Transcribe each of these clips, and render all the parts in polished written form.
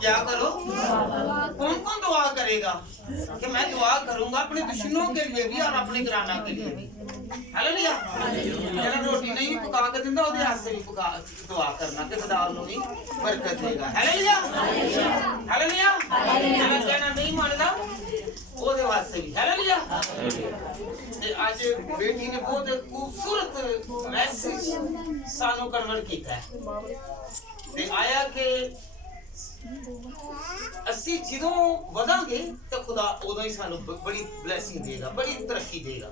क्या करो? कौन कौन दुआ करेगा? कि मैं दुआ करूंगा अपने दुश्मनों के लिए भी और अपने घराना के लिए भी। हालेलुया। जरा रोटी नहीं भी पका के दिंदा ओदे हाथ से भी पका दुआ करना कि खुदा उन्हें बरकत देगा। Hallelujah hallelujah. जरा कहना नहीं मानदा ओदे वास्ते भी। हालेलुया। ते आज बेटी ने बहुत खूबसूरत मैसेज सानू कन्वर्ट किया है ते आया कि ਅਸੀਂ ਜਦੋਂ ਵਧਾਂਗੇ ਤਾਂ ਖੁਦਾ ਉਦੋਂ ਹੀ ਸਾਨੂੰ ਬੜੀ ਬਲੇਸਿੰਗ ਦੇਗਾ, ਬੜੀ ਤਰੱਕੀ ਦੇਗਾ।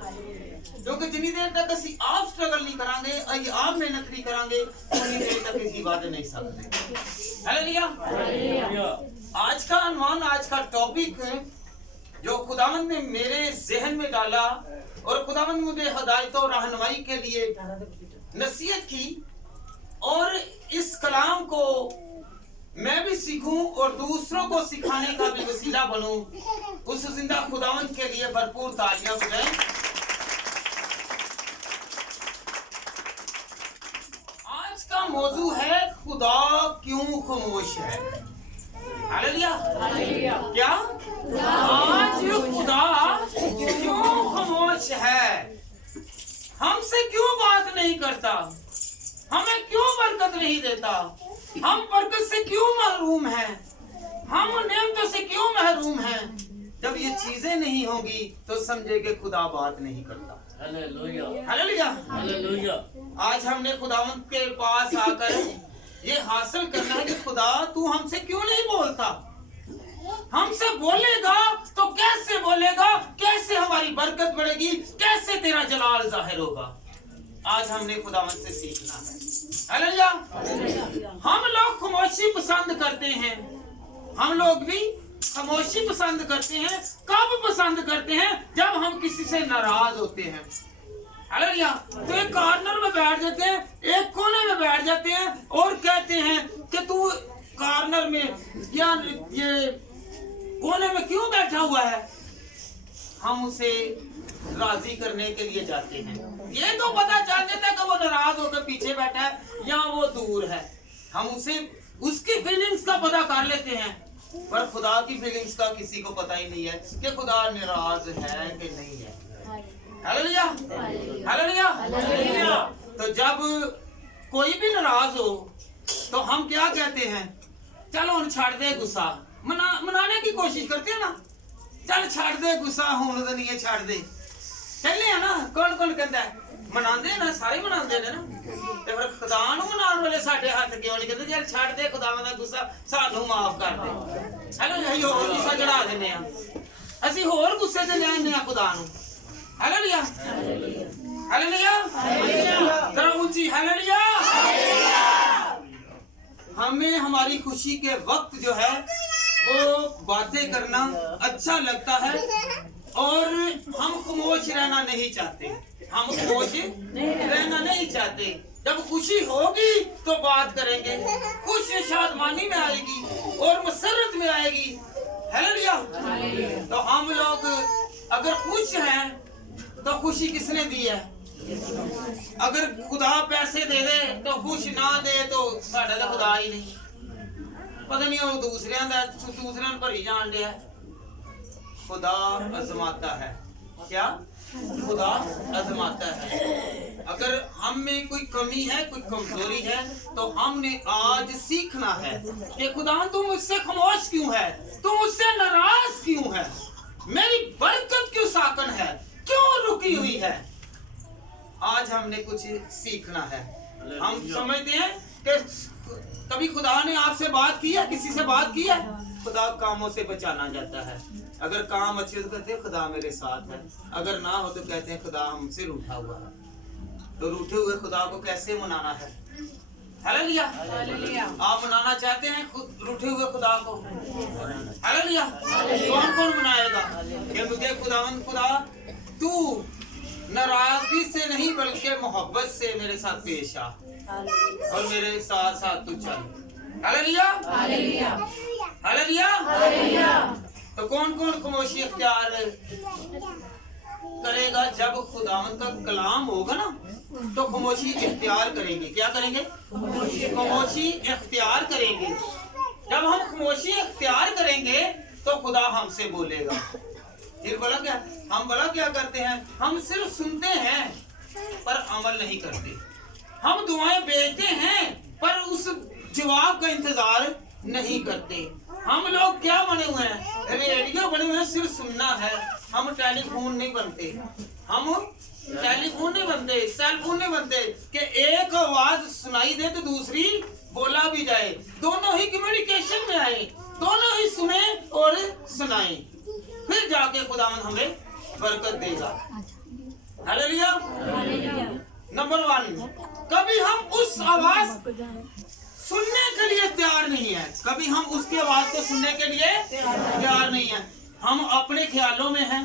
ਕਿਉਂਕਿ ਜਿੰਨੀ ਦੇਰ ਤੱਕ ਅਸੀਂ ਆਪ ਸਟਰਗਲ ਨਹੀਂ ਕਰਾਂਗੇ, ਅਸੀਂ ਆਪ ਮਿਹਨਤ ਨਹੀਂ ਕਰਾਂਗੇ, ਉਨੀ देर तक ਅਸੀਂ वध नहीं सकते। हालेलुया। आज का अनवान, आज का टॉपिक जो खुदावंद ने मेरे जहन में डाला और खुदावंद मुझे हिदायत और रहनुमाई के लिए नसीहत की और इस कलाम को मैं भी सीखूं और दूसरों को सिखाने का भी वसीला बनूं, उस जिंदा खुदावंद के लिए भरपूर तालियां बजाएं। आज का मौजू है खुदा क्यों खामोश है। हालेलुया। क्या आज खुदा क्यों खामोश है? हमसे क्यों बात नहीं करता? हमें क्यों बरकत नहीं देता? हम बरकत से क्यों महरूम हैं? हम नेमतों से क्यों महरूम हैं? जब ये चीजें नहीं होंगी तो समझे कि खुदा बात नहीं करता। Hallelujah hallelujah hallelujah. आज हमने खुदावंद के पास आकर ये हासिल करना है कि खुदा तू हमसे क्यों नहीं बोलता? हमसे बोलेगा तो कैसे बोलेगा? कैसे हमारी बरकत बढ़ेगी? कैसे तेरा जलाल जाहिर होगा? आज हमने खुदावंद से सीखना है। हालेलुया। हम लोग खामोशी पसंद करते हैं, हम लोग भी खामोशी पसंद करते हैं। कब पसंद करते हैं? जब हम किसी से नाराज होते हैं। हालेलुया। तो एक कॉर्नर में बैठ जाते हैं, एक कोने में बैठ जाते हैं और कहते हैं कि तू कॉर्नर में या ये कोने में क्यों बैठा हुआ है? हम उसे राजी करने के लिए जाते हैं। ये तो पता चल जाता है कि वो नाराज होकर पीछे बैठा है या वो दूर है। हम उसे उसकी फीलिंग्स का पता कर लेते हैं, पर खुदा की फीलिंग्स का किसी को पता ही नहीं है कि खुदा नाराज है कि नहीं है। Hallelujah hallelujah hallelujah. तो जब कोई भी नाराज हो तो हम क्या कहते हैं? चलो उन छाड़ दे गुस्सा, मनाने की कोशिश करते हैं ना। चल छाड़ दे गुस्सा, हुण तो नहीं है, छाड़ दे। कहने है ना, कौन कौन कहता है? मनाते ना, सारे मनाते ने ना। ते फिर खुदा नूं मनाउण वाले साडे हाथ क्यों नहीं कहते चल छाड़ दे खुदावां दा गुस्सा, सानू माफ कर दे। चलो यही होर गुस्सा चढ़ा देने आ, असीं होर गुस्से ते लेने आ खुदा नूं। हालेलुया हालेलुया जरा ऊंची हालेलुया। हमें हमारी खुशी के वक्त जो है वो बातें करना अच्छा लगता है और हम खामोश रहना नहीं चाहते। हम खामोश रहना नहीं चाहते। जब खुशी होगी तो बात करेंगे, खुशी शादमानी में आएगी और मसरत में आएगी। हालेलुया। तो हम लोग अगर खुश हैं तो खुशी किसने दी है? अगर खुदा पैसे दे दे तो खुश, ना दे तो साडा तो खुदा ही नहीं। पता नहीं वो दूसरे भरी जान दिया। खुदा आजमाता है। क्या? खुदा आजमाता है। अगर हम में कोई कमी है, कोई कमजोरी है, तो हमने आज सीखना है कि खुदा तुम मुझसे खामोश क्यों है? तुम मुझसे नाराज क्यों है? मेरी बरकत क्यों साकन है? क्यों रुकी हुई है? आज हमने कुछ सीखना है। हम समझते हैं कि कभी खुदा ने आपसे बात की है, किसी से बात की है? खुदा कामों से बचाना चाहता है। अगर काम अच्छे तो कहते हैं खुदा मेरे साथ है, अगर ना हो तो कहते हैं खुदा हमसे रूठा हुआ है। तो रूठे हुए खुदा को कैसे मनाना है? हालेलुया। आप मनाना चाहते हैं रूठे हुए खुदा को? हालेलुया। कौन कौन मनाएगा कि मुझे खुदावंद खुदा तू नाराजगी से नहीं बल्कि मोहब्बत से मेरे साथ पेश आ और मेरे साथ साथ तू चल। Hallelujah hallelujah hallelujah. तो कौन कौन खामोशी इख्तियार करेगा? जब खुदावंद का कलाम होगा ना तो खामोशी इख्तियार करेंगे। क्या करेंगे? खामोशी इख्तियार करेंगे। जब हम खामोशी इख्तियार करेंगे तो खुदा हमसे बोलेगा। फिर बोला क्या, हम बोला क्या करते हैं, हम सिर्फ सुनते हैं पर अमल नहीं करते। हम दुआएं भेजते हैं पर उस जवाब का इंतजार नहीं करते। हम लोग क्या बने हुए हैं, रेडियो बने हुए हैं, सिर्फ सुनना है। हम टेलीफोन नहीं बनते, हम टेलीफोन नहीं बनते, सेल फोन नहीं बनते कि एक आवाज सुनाई दे तो दूसरी बोला भी जाए, दोनों ही कम्युनिकेशन में आए, दोनों ही सुने और सुनाए, फिर जाके खुदावंद हमें बरकत देगा। हालेलुया। नंबर 1, कभी हम उस आवाज सुनने के लिए तैयार नहीं है, कभी हम उसकी आवाज को सुनने के लिए तैयार नहीं है। हम अपने ख्यालों में हैं,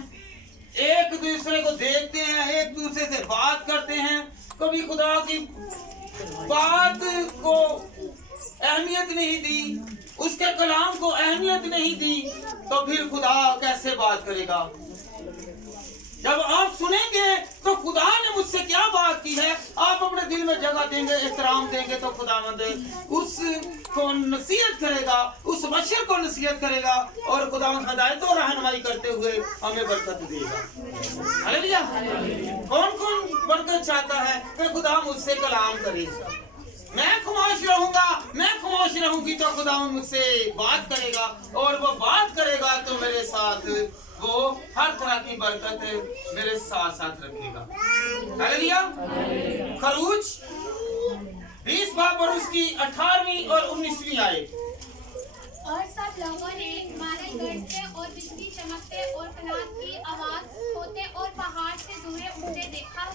एक दूसरे को देखते हैं, एक दूसरे से बात करते हैं, कभी खुदा की बात को अहमियत नहीं दी, उसके कलाम को अहमियत नहीं दी, तो फिर खुदा कैसे बात करेगा। जब आप सुनेंगे तो खुदा ने मुझसे क्या बात की है, आप अपने दिल में जगह देंगे, एहतराम देंगे, तो खुदावंद उसको नसीहत करेगा, उस बशर को नसीहत करेगा और खुदावंद हिदायत और रहनुमाई करते हुए हमें बरकत देगा। हालेलुया। कौन कौन बरकत चाहता है कि खुदा मुझसे कलाम करे। मैं खामोश रहूंगा, मैं खामोश रहूंगी तो खुदावंद मुझसे बात करेगा, और वो बात करेगा तो मेरे साथ वो हर तरह की बरकत मेरे साथ साथ रखेगा। हालेलुया। खरूज 20 बाब और उसकी 18वीं और 19वीं आयत। और सब लोगों ने मारे गरजते और बिजली चमकते और कनात की आवाज होते और पहाड़ से दूर उठते देखा।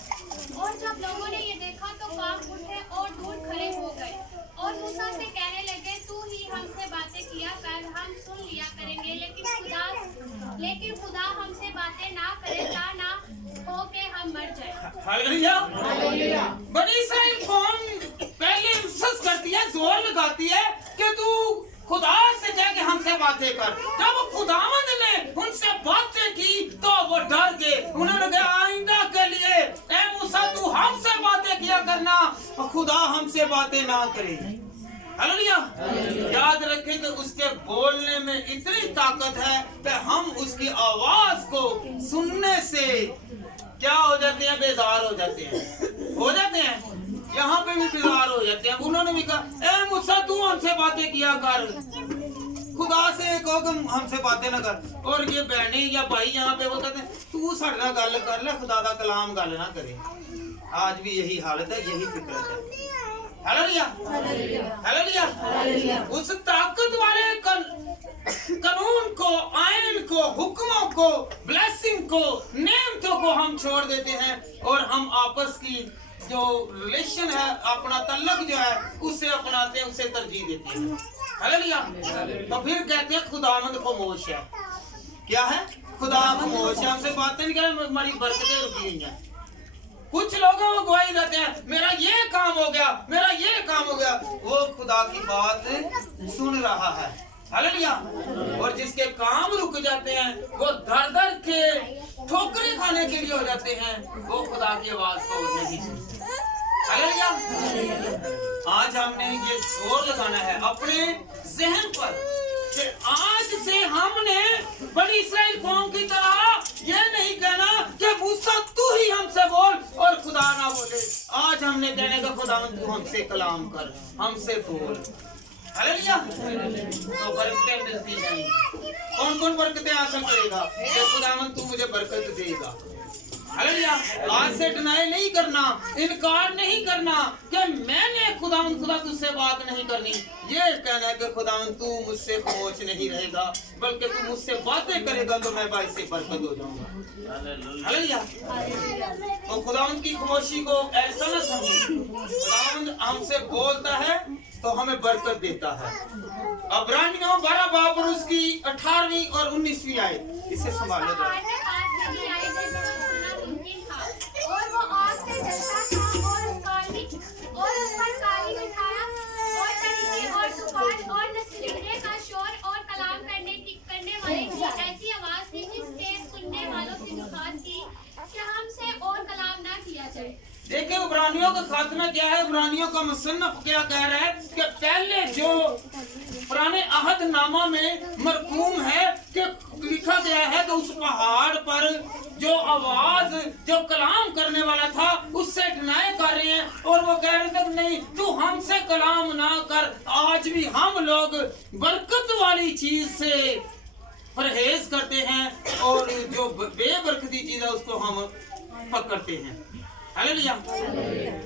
और जब लोगों ने ये देखा तो कांप उठे और दूर खड़े हो गए और मूसा से कहने लगे, तू ही हमसे बातें किया कर, हम सुन लिया करेंगे, लेकिन खुदा हमसे बातें ना करे, ना हो के हम मर जाए। हालेलुया। बनी इस्राएल कौम पहले इंसिस्ट करती है, जोर लगाती है कि तू खुदा से जाके हमसे बातें कर। जब खुदावंद ने उनसे बातें की तो वो डर गए, उन्होंने कहा आइंदा के लिए ऐ मूसा तू हमसे बातें किया करना, खुदा हमसे बातें ना करे। हालेलुया। याद रखें कि उसके बोलने में इतनी ताकत है कि हम उसकी आवाज को सुनने से क्या हो जाते हैं, बेजार हो जाते हैं, यहाँ पे भी बेजार हो जाते हैं। उन्होंने भी कहा ए मूसा तू हमसे बातें किया कर, खुदा से कहो कि हमसे बातें ना कर। और ये बहने या भाई यहाँ पे वो कहते हैं तू साढ़े नाल गल कर ले, खुदा दा कलाम गल ना करे। आज भी यही हालत है, यही फिक्र है। हालेलुया। हालेलुया। उस ताकत वाले कानून को, आयन को, हुक्मों को, ब्लेसिंग को, नेमतों को हम छोड़ देते हैं और हम आपस की जो रिलेशन है, अपना तल्लक जो है उसे अपनाते हैं, उसे तरजीह देते हैं। हालेलुया। तो फिर कहते हैं खुदावंद खामोश है। क्या है? खुदा खामोश है, हमसे बातें नहीं कर, हमारी बरकतें रुकी हुई हैं। कुछ लोगों को गवाही देते हैं मेरा ये काम हो गया, मेरा ये काम हो गया, वो खुदा की बात सुन रहा है। हालेलुया। और जिसके काम रुक जाते हैं, वो दर दर के ठोकरें खाने के लिए हो जाते हैं, वो खुदा की आवाज को नहीं सुनते। हालेलुया। आज हमने ये जोर लगाना है अपने जहन पर कि आज से हमने बनी इस्राएल कौम की तरह ये नहीं कहना कि मूसा तू ही हमसे बोल और खुदा ना बोले। आज हमने कहने का खुदा तू हमसे कलाम कर, हमसे बोल। हालेलुया। तो बरकतें मिलती नहीं। कौन कौन बरकतें हासिल करेगा? खुदावंद तू मुझे बरकत देगा। हालेलुया। आज से डिनाई नहीं करना, इनकार नहीं करना कि मैंने खुदा तुझसे बात नहीं करनी। ये कहना है कि खुदावंद तू मुझसे खामोश नहीं रहेगा, बल्कि तू मुझसे बातें करेगा तो मैं बाइस से बरकत हो जाऊंगा। हालेलुया। तो खुदावंद की खामोशी को ऐसा ना समझे, खुदावंद हमसे बोलता है तो हमें बरकत देता है। इब्रानियों 12 बाब और उसकी 18वीं और 19वीं आयत, इसे संभालो जरा। और वो आग से जलता था और उस पर काली बिठाया और तरीके और तूफान और नसलीने का शोर और कलाम करने वाले की ऐसी आवाज थी जिससे सुनने वालों से दुखात थी कि हमसे और कलाम ना किया जाए। देखिए इब्रानियों का खात्मा क्या है, इब्रानियों का मुसन्नफ क्या कह रहा है कि पहले जो पुराने अहद नामा में मरकूम है कि लिखा गया है कि उस पहाड़ पर जो आवाज जो कलाम करने वाला था उससे डिनाई कर रहे हैं और वो कह रहे थे नहीं तू हमसे कलाम ना कर। आज भी हम लोग बरकत वाली चीज से परहेज करते हैं और जो बेबरकती चीज है उसको हम पकड़ते हैं। हालेलुया।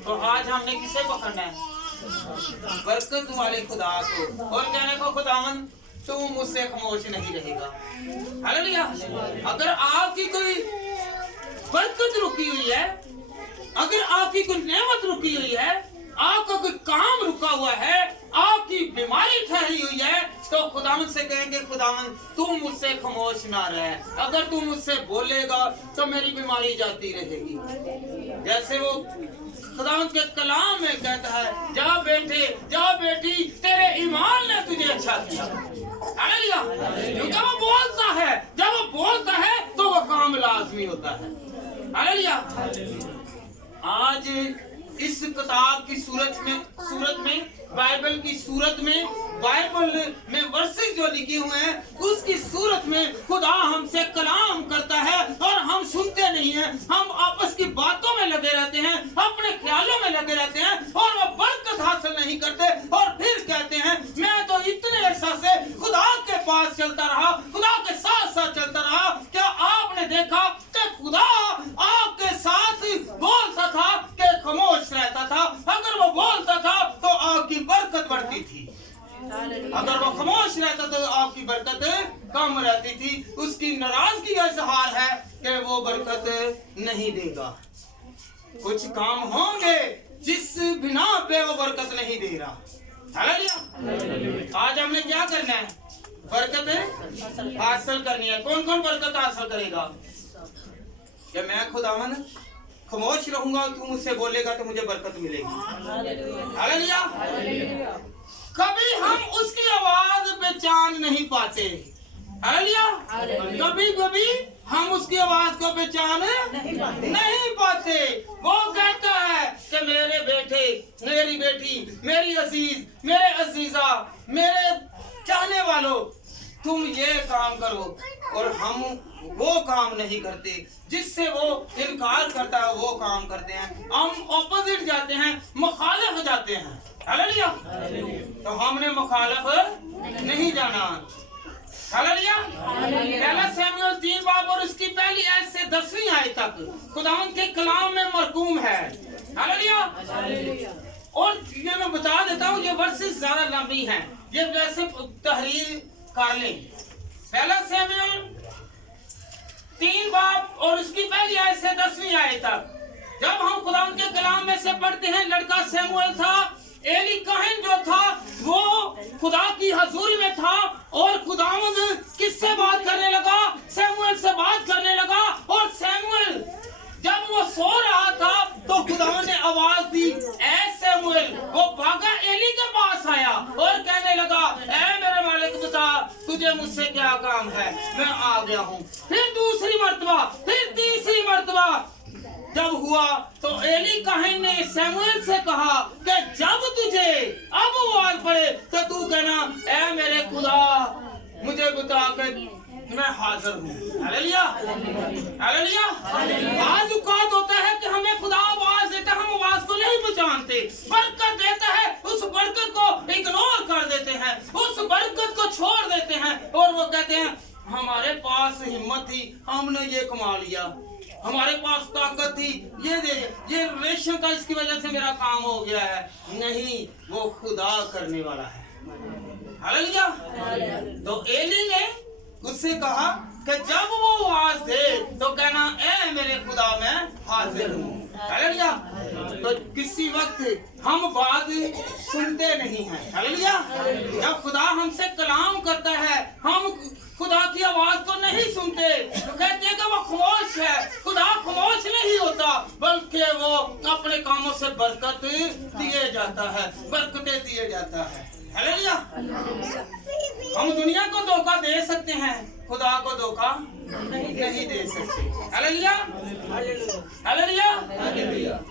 तो आज हमने किसे पकड़ना है? बरकत वाले खुदा को। और कहने को खुदावन तू मुझसे खामोश नहीं रहेगा। हालेलुया। अगर आपकी कोई बरकत रुकी हुई है, अगर आपकी कोई नेमत रुकी हुई है, आपका कोई काम रुका हुआ है, आपकी बीमारी ठहरी हुई है, तो खुदावन से कहेंगे खुदावन तू मुझसे खामोश ना रह। अगर तू मुझसे बोलेगा तो मेरी बीमारी जाती रहेगी। जैसे वो खुदावन के कलाम में कहता है जा बेटे जा बेटी तेरे ईमान ने तुझे अच्छा किया। हालेलुया। क्योंकि वो बोलता है, जब वो बोलता है तो वो काम लाजमी होता है। हालेलुया। आज इस किताब की सूरत में बाइबल की सूरत में बाइबल में वर्सेस जो लिखे हुए हैं उसकी सूरत में खुदा हमसे कलाम करता है और हम सुनते नहीं हैं। हम आपस की बातों में लगे रहते हैं, अपने ख्यालों में लगे रहते हैं और वो बरकत हासिल नहीं करते और फिर कहते हैं मैं तो इतने अरसा से खुदा के पास चलता रहा, खुदा के साथ साथ चलता रहा। क्या आपने देखा कि खुदा आपके साथ बोलता था कि खामोश रहता था? अगर वो बोलता था तो आपकी बरकत बढ़ती थी, अगर वो खामोश रहता तो आपकी बरकत कम रहती थी। उसकी नाराजगी का इजहार है कि वो बरकत नहीं देगा। कुछ काम होंगे जिस बिना पे वो बरकत नहीं दे रहा। हालेलुया। आज हमने क्या करना है? बरकत हासिल करनी है। कौन कौन बरकत हासिल करेगा? कि मैं खुदावन खामोश रहूंगा, तू मुझसे बोलेगा तो मुझे बरकत मिलेगी। हालेलुया। कभी हम उसकी आवाज पहचान नहीं पाते। हालेलुया। कभी कभी हम उसकी आवाज को पहचान नहीं पाते। वो कहता है कि मेरे बेटे मेरी बेटी मेरी अजीज मेरे अजीजा मेरे चाहने वालों तुम ये काम करो, और हम वो काम नहीं करते जिससे वो इनकार करता है, वो काम करते हैं। हम ऑपोजिट जाते हैं, मुखालिफ जाते हैं। हालेलुया। तो हमने मुखालिफ नहीं जाना। हालेलुया। पहला शमूएल 3 बाब और उसकी पहली आयत से 10वीं आयत तक खुदावंद के कलाम में मरकूम है। हालेलुया। और ये मैं बता देता हूँ ये वर्सेस ज्यादा लंबी हैं, ये वैसे तहरीर कर लें। पहला शमूएल 3 बाब और उसकी पहली आयत से 10वीं आयत तक जब हम खुदावंद के कलाम में से पढ़ते हैं, लड़का शमूएल था, एली काहिन जो था वो खुदा की हजूरी में था और खुदावंद किससे बात करने लगा? शमूएल से बात करने लगा। और शमूएल जब वो सो रहा था तो खुदावंद ने आवाज दी, ऐ शमूएल। वो भागा एली के पास आया और कहने लगा, ऐ मेरे मालिक बता तुझे मुझसे क्या काम है, मैं आ गया हूँ। फिर दूसरी मर्तबा, फिर तीसरी मर्तबा जब हुआ तो एली काहिन ने शमूएल से कहा कि जब तुझे अब आवाज पड़े तो तू कहना, ऐ मेरे खुदा मुझे बता कर मैं हाजिर हूँ। हालेलुया। हालेलुया। आज औकात होता है कि हमें खुदा आवाज देता है, हम आवाज को नहीं पहचानते। बरकत देता है, उस बरकत को इग्नोर कर देते हैं, उस बरकत को छोड़ देते हैं और वो कहते हैं हमारे पास हिम्मत थी हमने ये कमा लिया, हमारे पास ताकत थी ये रिलेशन का इसकी वजह से मेरा काम हो गया है। नहीं, वो खुदा करने वाला है। हालेलुया। तो एली ने उससे कहा कि जब वो आवाज दे तो कहना, ऐ मेरे खुदा मैं हाजिर हूँ। हालेलुया। तो किसी वक्त हम बात सुनते नहीं हैं। हालेलुया। जब खुदा हमसे कलाम करता है हम खुदा की आवाज को नहीं सुनते तो कहते हैं कि वो खामोश है। खुदा खामोश नहीं होता बल्कि वो अपने कामों से बरकत दिए जाता है, बरकतें दिए जाता है। हालेलुया। हम दुनिया को धोखा दे सकते हैं, खुदा को धोखा नहीं दे सकते। हालेलुया। हालेलुया।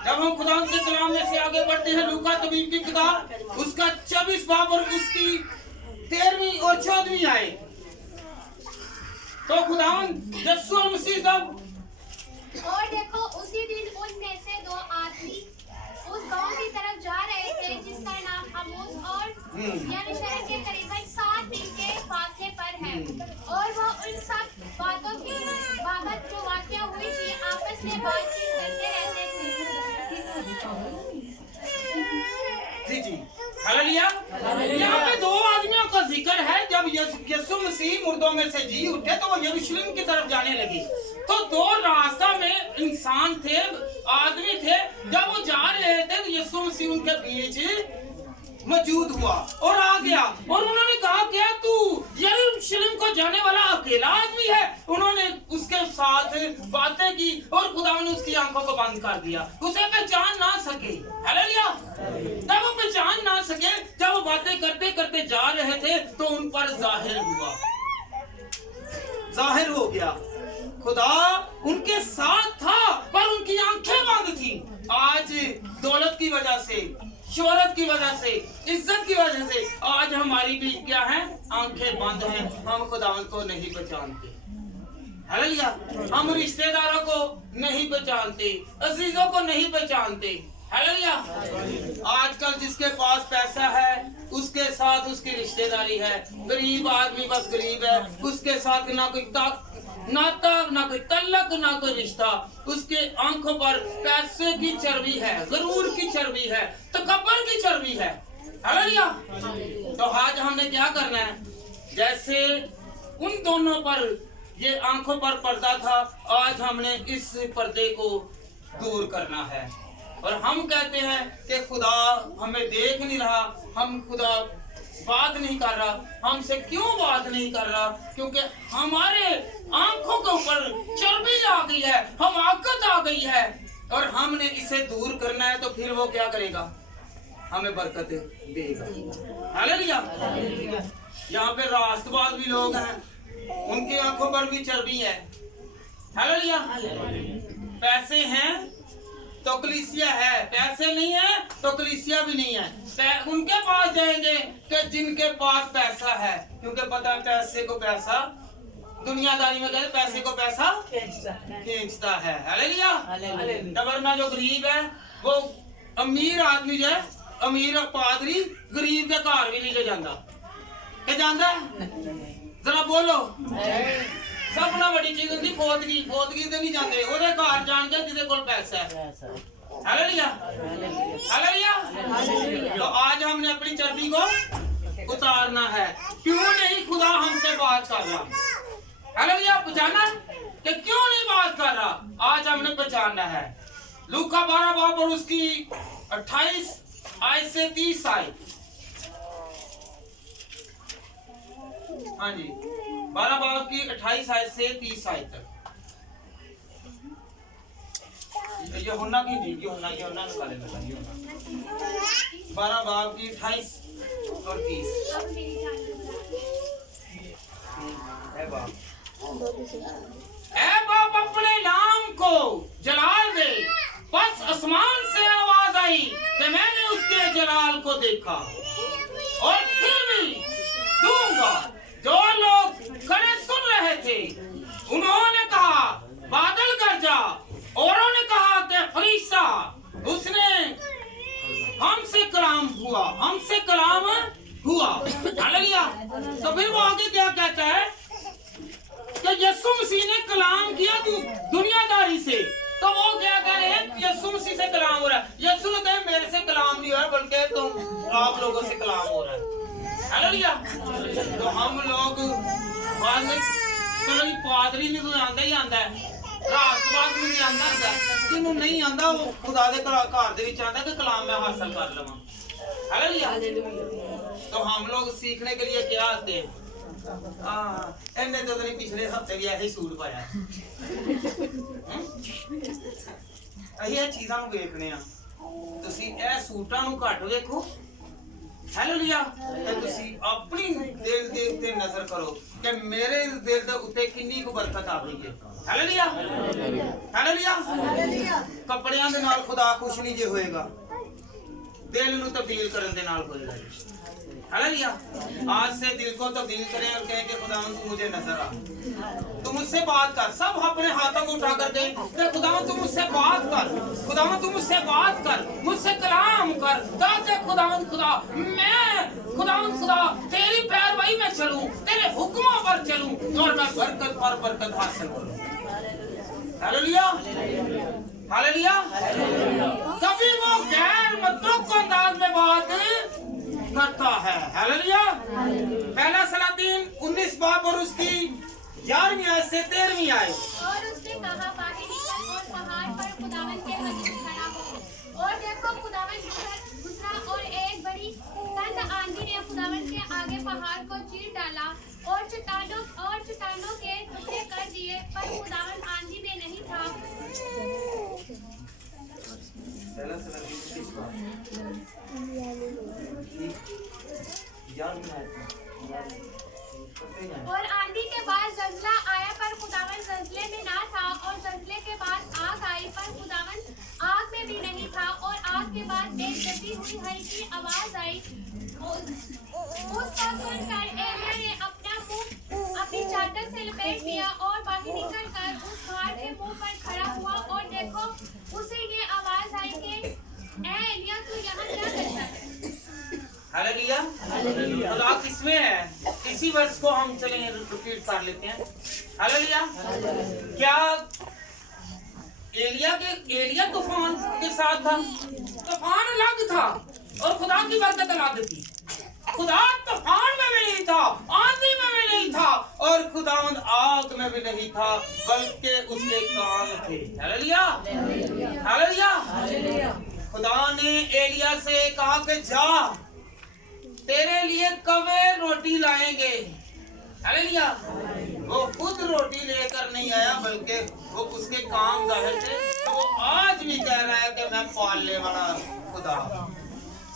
जब हम खुदा के कलाम में से आगे बढ़ते हैं, लूका तबीब की किताब उसका 24 बाब और उसकी 13वीं और 14वीं आए तो खुदावंद यीशु मसीह तब और देखो उसी दिन उनमें से दो आदमी उस गांव की तरफ जा रहे थे जिसका नाम अमोस और यरूशलेम के करीबन 7 मील के फासले पर है। और वो उन सब बातों की बाबत जो वाकया हुई थी आपस में बातचीत करते रहते थे। जी हालेलुया। यहाँ पे दो आदमियों का जिक्र है। जब यीशु मसीह मुर्दों में से जी उठे तो वो यरूशलेम की तरफ जाने लगे। तो दो रास्ता में इंसान थे, आदमी थे। जब वो जा रहे थे तो यीशु मसीह उनके बीच मौजूद हुआ और आ गया और उन्होंने कहा क्या तू यरूशलेम को जाने वाला अकेला आदमी है। उन्होंने उसके साथ बातें की और खुदा ने उसकी आंखों को बंद कर दिया, उसे पहचान ना सके। हालेलुया। जब वो पहचान ना सके, जब वो बातें करते करते जा रहे थे तो उन पर जाहिर हुआ, जाहिर हो गया। खुदा उनके साथ था पर उनकी आंखें बंद थी। आज दौलत की वजह से, शोहरत की वजह से, इज्जत की वजह से आज हमारी भी क्या है, आंखें बंद हैं। हम खुदावंद को नहीं पहचानते। हालेलुया। हम रिश्तेदारों को नहीं पहचानते, अजीजों को नहीं पहचानते। हालेलुया। आजकल जिसके पास पैसा है उसके साथ उसकी रिश्तेदारी है। गरीब आदमी बस गरीब है, उसके साथ ना कोई नाता, ना कोई तल्लक, ना कोई रिश्ता। उसके आंखों पर पैसे की चर्बी है, गरूर की चर्बी है, तकब्बुर की चर्बी है। हालेलुया। तो आज हमने क्या करना है, जैसे उन दोनों पर ये आंखों पर पर्दा था, आज हमने इस पर्दे को दूर करना है। और हम कहते हैं कि खुदा हमें देख नहीं रहा, हम खुदा बात नहीं कर रहा। हमसे क्यों बात नहीं कर रहा? क्योंकि हमारे आंखों के ऊपर चर्बी आ गई है, हमाकत आ गई है और हमने इसे दूर करना है। तो फिर वो क्या करेगा, हमें बरकत देगा। हालेलुया। यहाँ पे राष्ट्रवाद भी लोग हैं, उनकी आंखों पर भी चर्बी है। हालेलुया। पैसे हैं तो कलीसिया है, पैसे नहीं है तो कलीसिया भी नहीं है। उनके पास जाएंगे कि जिनके पास पैसा है, क्योंकि पता है पैसे को पैसा, दुनियादारी में कहते पैसे को पैसा खींचता है। हालेलुया। वरना जो गरीब है वो अमीर आदमी जो है, अमीर पादरी गरीब के घर भी नहीं ले जाता। क्या जानता है? जरा बोलो। सबना बड़ी चीज होती फौतगी, फौतगी से नहीं जाते, ਉਹਦੇ ਘਰ ਜਾਣ ਕੇ ਜਿਹਦੇ ਕੋਲ पैसा है। हालेलुया। हालेलुया। तो आज हमने अपनी चर्बी को उतारना है। क्यों नहीं खुदा हमसे बात कर रहा? हालेलुया। पहचाना कि क्यों नहीं बात कर रहा, आज हमने पहचानना है। लूका 12 बाब और उसकी 28 आयत से 30 आयत। हाँ जी, 12 बाब की 28 आयत से 30 आयत तक। यूहन्ना की जी, यूहन्ना निकाले ना, यूहन्ना 12 बाब की 28 और 30। ऐ बाप अपने नाम को जलाल दे। बस आसमान से आवाज आई कि मैंने उसके जलाल को देखा और फिर भी दूंगा। जो लोग खड़े सुन रहे थे उन्होंने कहा बादल गरजा, औरों ने कहा कि फरिश्ता। उसने हमसे कलाम हुआ, हमसे कलाम हुआ। हालेलुया। तो फिर वो आगे क्या कहता है कि यीशु मसीह ने कलाम किया दुनियादारी से। तो वो क्या कह रहे हैं, यीशु मसीह से कलाम हो रहा है। यीशु ने कहा मेरे से कलाम नहीं हो रहा, बल्कि तुम आप लोगों से कलाम हो रहा है। हालेलुया। तो हम लोग बाद में चलो पादरी नहीं तो आंदा ही आंदा है, राष्ट्रवाद भी नहीं आंदा ਹੁੰਦਾ। ਜਿਹਨੂੰ नहीं आंदा वो खुदा ਦੇ ਘਰ ਦੇ ਵਿੱਚ आंदा कि कलाम मैं हासिल कर लवां। हालेलुया। तो हम लोग सीखने के लिए क्या आते हैं? इन्हें तो नहीं पिछले हफ्ते भी ऐसे सूट पाया। ਅਸੀਂ ਇਹ ਚੀਜ਼ਾਂ ਨੂੰ ਵੇਖਦੇ ਆ। ਤੁਸੀਂ ਇਹ ਸੂਟਾਂ ਨੂੰ ਘੱਟ ਵੇਖੋ। हालेलुया। ਤੇ ਤੁਸੀਂ ਆਪਣੀ ਦਿਲ ਦੇ ਉੱਤੇ ਨਜ਼ਰ ਕਰੋ ਕਿ ਮੇਰੇ ਦਿਲ ਦੇ ਉੱਤੇ ਕਿੰਨੀ ਕੁ ਬਰਕਤ ਆ ਗਈ ਹੈ। हालेलुया। हालेलुया। ਕੱਪੜਿਆਂ ਦੇ ਨਾਲ ਖੁਦਾ ਖੁਸ਼ ਨਹੀਂ ਜੇ ਹੋਏਗਾ, ਦਿਲ ਨੂੰ ਤਬਦੀਲ ਕਰਨ ਦੇ ਨਾਲ ਹੋਏਗਾ। हालेलुया। आज से दिल को तो दिल करें और कहें कि खुदावन तू मुझे नजर आ, तू मुझसे बात कर। सब अपने हाथों को उठा कर कहें कि खुदावन तू मुझसे बात कर, खुदावन तू मुझसे बात कर, मुझसे कलाम कर, ताकि खुदावन खुदा मैं खुदावन खुदा तेरी पैरवाई में चलूं, तेरे हुक्मों पर चलूं और मैं बरकत पर बरकत हासिल करूं। Hallelujah, hallelujah. कभी वो गैर मतलूब अंदाज में बात करता है। हालेलुया। पहला सलातीन 19 बाब और उसकी 11वीं आयत से 13वीं आयत। और उसने कहा बाहर निकल और पहाड़ पर खुदावन के हज़ूर खड़ा हो। और देखो खुदावन गुजरा और एक बड़ी तंग आंधी ने खुदावन के आगे पहाड़ को चीर डाला और चट्टानों के टुकड़े कर दिए, पर खुदावन आंधी में नहीं था। पहला सलातीन 19 बाब 11वीं आयत। और आंधी के बाद जंजला आया, पर खुदावन जंजले में ना था, और जंजले के बाद आग आई, पर खुदावन आग में भी नहीं था। और आग के बाद एक जलती हुई हल्की आवाज आई। उसको सुनकर एलिया ने अपना मुंह अपनी चादर से लपेट लिया और बाहर निकलकर उस पहाड़ के मुंह पर खड़ा हुआ। और देखो उसे ये आवाज आई कि ए एलिया तू यहाँ क्या करता है? हालेलुया। खुदा किसमें है? इसी वर्ष को हम चलें रिपीट कर लेते हैं। हालेलुया। क्या एलिया तूफान के साथ था? तूफान अलग था और खुदा की बरकत अलग थी। खुदा तूफान में भी नहीं था, आंधी में भी नहीं था, और खुदावंद आग में भी नहीं था, बल्कि उसके काम थे। Hallelujah, hallelujah. खुदा ने एलिया से कहा कि जा तेरे लिए कवे रोटी लाएंगे। हालेलुया। वो खुद रोटी लेकर नहीं आया, बल्कि वो उसके काम जाहिर थे। तो वो आज भी कह रहा है कि मैं पालने वाला खुदा।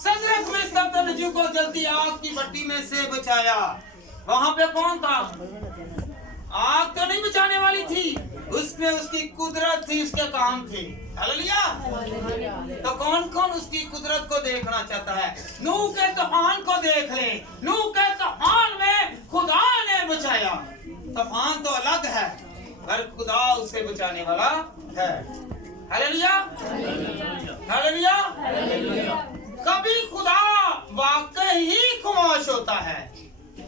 सदरक में नबूकदनेस्सर को जलती आग की भट्टी में से बचाया। वहां पे कौन था? आग तो नहीं बचाने वाली थी, उसमें उसकी कुदरत थी, उसके काम थे। हालेलुया। तो कौन कौन उसकी कुदरत को देखना चाहता है? नूह के तूफान को देख ले। नूह के तूफान में खुदा ने बचाया। तूफान तो अलग है, पर खुदा उसे बचाने वाला है। Hallelujah, hallelujah. कभी खुदा वाकई ही खामोश होता है,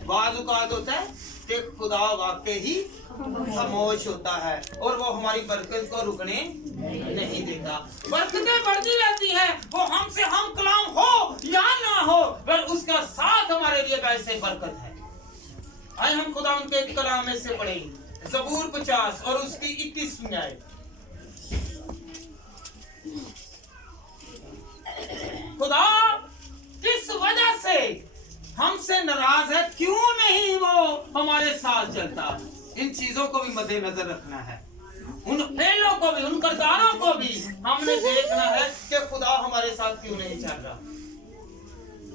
बाज़ औक़ात होता है कि खुदा वाकई ही खामोश होता है और वो हमारी बरकत को रुकने नहीं देता। बरकतें बढ़ती रहती हैं, वो हमसे हम कलाम हो या ना हो, पर उसका साथ हमारे लिए वैसे बरकत है। आइए हम खुदा उनके कलाम में से पढ़ें ज़बूर 50 और उसकी 21वीं आयत। खुदा किस वजह से हमसे नाराज है, क्यों नहीं वो हमारे साथ चलता? इन चीजों को भी मद्देनजर रखना है, उन फेलों को भी, उन किरदारों को भी हमने देखना है कि खुदा हमारे साथ क्यों नहीं चल रहा।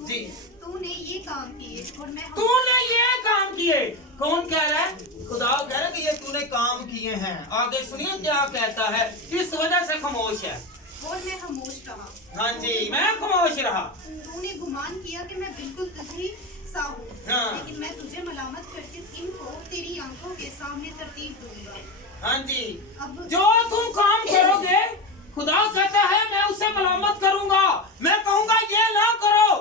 जी, तूने ये काम किए और मैं तूने ये काम किए। कौन कह रहा है? खुदा कह रहा है कि ये तूने काम किए हैं। आगे सुनिए क्या कहता है, इस वजह से खामोश है। और मैं खामोश रहा। हाँ जी, मैं खामोश रहा। तूने गुमान किया कि मैं बिल्कुल तुझी सा हूँ, हाँ। लेकिन मैं तुझे मलामत करके इनको तेरी आंखों के सामने तरतीब दूंगा। हाँ जी, अब जो तुम काम करोगे, खुदा कहता है मैं उसे मलामत करूंगा। मैं कहूंगा ये ना करो,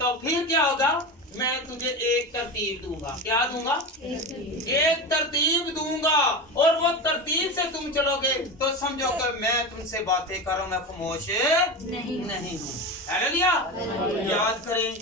तो फिर क्या होगा? मैं तुझे एक तरतीब दूंगा। क्या दूंगा? एक तरतीब दूंगा, और वो तरतीब से तुम चलोगे तो समझो कि मैं तुमसे बातें कर रहा हूं, मैं खामोश नहीं हूँ। हालेलुया। याद करें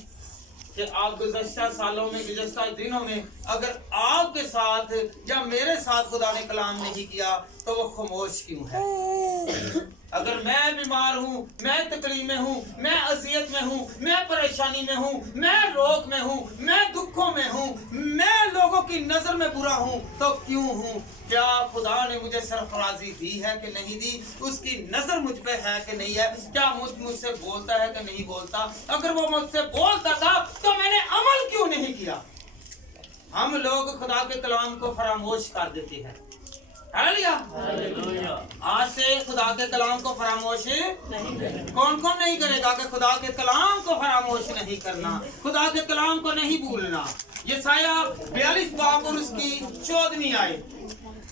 कि आप गुज़श्ता सालों में, गुज़श्ता दिनों में अगर आपके साथ या मेरे साथ खुदा ने कलाम नहीं किया तो वो खामोश क्यों है? अगर मैं बीमार हूँ, मैं तकलीफ में हूँ, मैं अज़ियत में हूँ, मैं परेशानी में हूँ, मैं रोग में हूँ, मैं दुखों में हूँ, मैं लोगों की नजर में बुरा हूँ, तो क्यों हूँ? क्या खुदा ने मुझे सरफराजी दी है कि नहीं दी? उसकी नजर मुझ पे है कि नहीं है? क्या मुझसे बोलता है कि नहीं बोलता? अगर वो मुझसे बोलता था तो मैंने अमल क्यों नहीं किया? हम लोग खुदा के कलाम को फरामोश कर देते हैं। हालेलुया। आज से खुदा के कलाम को फरामोश कौन कौन नहीं करेगा कि खुदा के कलाम को फरामोश नहीं करना, खुदा के कलाम को नहीं भूलना। यशायाह 42 बाब और उसकी 14वीं आयत।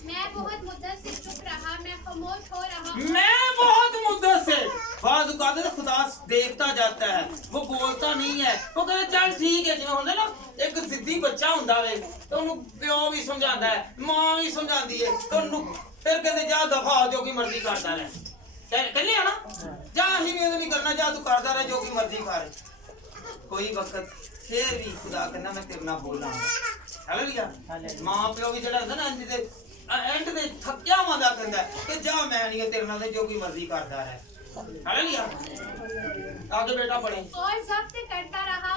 मैं बहुत मुद्दत से चुप रहा, मैं खामोश हो रहा हूँ। मैं बहुत मुद्दत से, बाज़ औक़ात तो खुदा देखता जाता है, वो बोलता नहीं है। वो कहता चल ठीक है, जिवें होंदा ना एक जिद्दी बच्चा हुंदा वे तो उन्हें प्यो भी समझाता है, मां भी समझाती है, तो उन्हें फिर कहते जा दफा हो, जो की मर्जी करता रहे। कहने है ना, जा ही नहीं करना, जा तू करता रहे जो की मर्जी कर। कोई वक्त फिर भी खुदा कहना मैं तेरे नाल बोलना। हालेलुया। मां प्यो भी जड़ा होंदा ना इंज दे एंड ते थक्या होंदा कहंदा कि जा मैं नहीं तेरे नाल जो की मर्जी करता रहे। हालेलुया। आगे बेटा पढ़े। और जब्त करता रहा,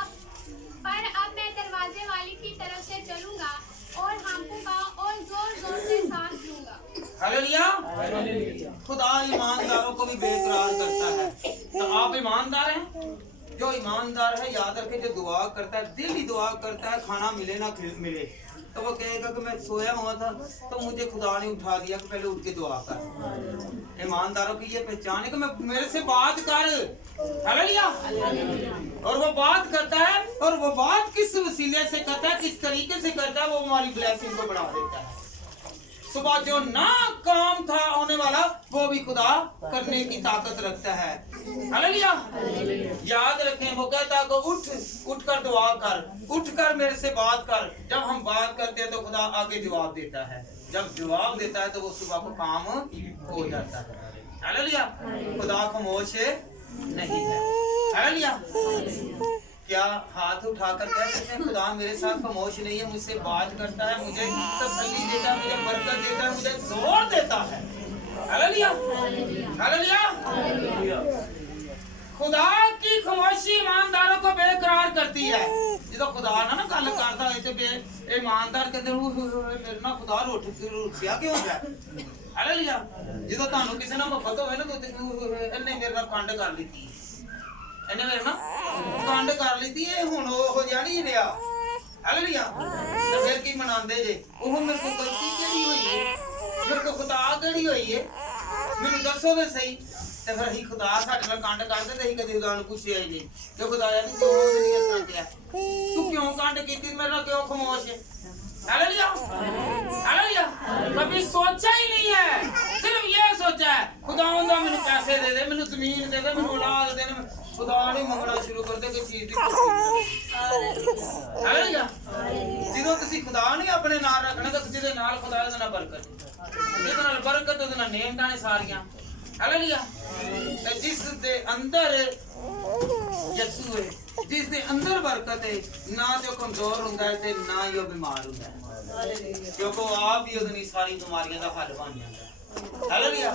पर अब मैं दरवाजे वाली की तरफ से चलूंगा और हाँफूंगा और जोर जोर से सांस लूंगा। हालेलुया। खुदा ईमानदारों को भी बेकरार करता है। तो आप ईमानदार हैं? जो ईमानदार है याद रखे, जो दुआ करता है, दिल ही दुआ करता है, खाना मिले ना मिले तो वो कहेगा कि मैं सोया हुआ था तो मुझे खुदा ने उठा दिया कि पहले उठ के दुआ कर। ईमानदारों की ये पहचान है कि मैं मेरे से बात कर। हालेलुया। और वो बात करता है, और वो बात किस वसीले से करता है, किस तरीके से करता है, वो हमारी ब्लेसिंग को बढ़ा देता है। सुबह जो ना काम था होने वाला वो भी खुदा करने की ताकत रखता है। हालेलुया। याद रखें, वो कहता है उठ कर दुआ कर, उठ कर मेरे से बात कर। जब हम बात करते हैं तो खुदा आगे जवाब देता है, जब जवाब देता है तो वो सुबह को काम हो जाता है। हालेलुया। खुदा खामोश नहीं है। हालेलुया। क्या हाथ उठाकर कह सकते हैं खुदा मेरे साथ खामोश नहीं है, मुझसे बात करता है, मुझे तसल्ली देता है, मुझे बरकत देता है, मुझे जोर देता है। हालेलुया। हालेलुया। खुदा की खामोशी ईमानदारों को बेकरार करती है। जो खुदा ना गल करता है तो ईमानदार कहते मेरे ना खुदा रुठिया क्यों है। हालेलुया। जो तुहानू किसी नाल मोहब्बत होवे ना तो इन्ने मेरे नाल कंड कर लीती, इन्हें मेरे ना कंड कर ली थी, हुण हो जानी रहा। हालेलुया। तो फिर की मनांदे जे, ओह मेरे को गलती केड़ी होई है, मेरे को खता केड़ी होई है, मैनू दसो ते सही। ते फिर ही खुदा साडे नाल कंड करदे ते ही कदी खुदा नू पुछया ही नहीं कि खुदा यार तू नहीं सकिया, तू क्यों कंड कीती, मेरे नाल क्यों खामोश है। हालेलुया। हालेलुया। कभी सोचा ही नहीं है, सिर्फ ये सोचा है खुदावंदा मैनू पैसे दे दे, मैनू जमीन दे दे, मैनू औलाद दे दे। खुदा ने मंगना शुरू कर दे कि चीज दी। हालेलुया। ਜਦੋਂ ਤੁਸੀਂ ਖੁਦਾ ਨਹੀਂ ਆਪਣੇ ਨਾਲ ਰੱਖਣਾ ਤਾਂ ਜਿਹਦੇ ਨਾਲ ਖੁਦਾ ਦੇ ਨਾਲ ਬਰਕਤ, ਜਿਹਦੇ ਨਾਲ ਬਰਕਤ ਉਹਦੇ ਨਾਲ ਨੇਮਤਾਂ ਨੇ ਸਾਰੀਆਂ। ਹਾਲੇਲੂਇਆ। ਤੇ ਜਿਸ ਦੇ ਅੰਦਰ ਯਿਸੂ ਹੈ, ਜਿਸ ਦੇ ਅੰਦਰ ਬਰਕਤ ਹੈ, ਨਾ ਤੇ ਉਹ ਕਮਜ਼ੋਰ ਹੁੰਦਾ ਹੈ ਤੇ ਨਾ ਹੀ ਉਹ ਬਿਮਾਰ ਹੁੰਦਾ ਹੈ, ਕਿਉਂਕਿ ਉਹ ਆਪ ਹੀ ਉਹਦੀ ਸਾਰੀ ਬਿਮਾਰੀਆਂ ਦਾ ਹੱਲ ਬਣ ਜਾਂਦਾ ਹੈ। ਹਾਲੇਲੂਇਆ।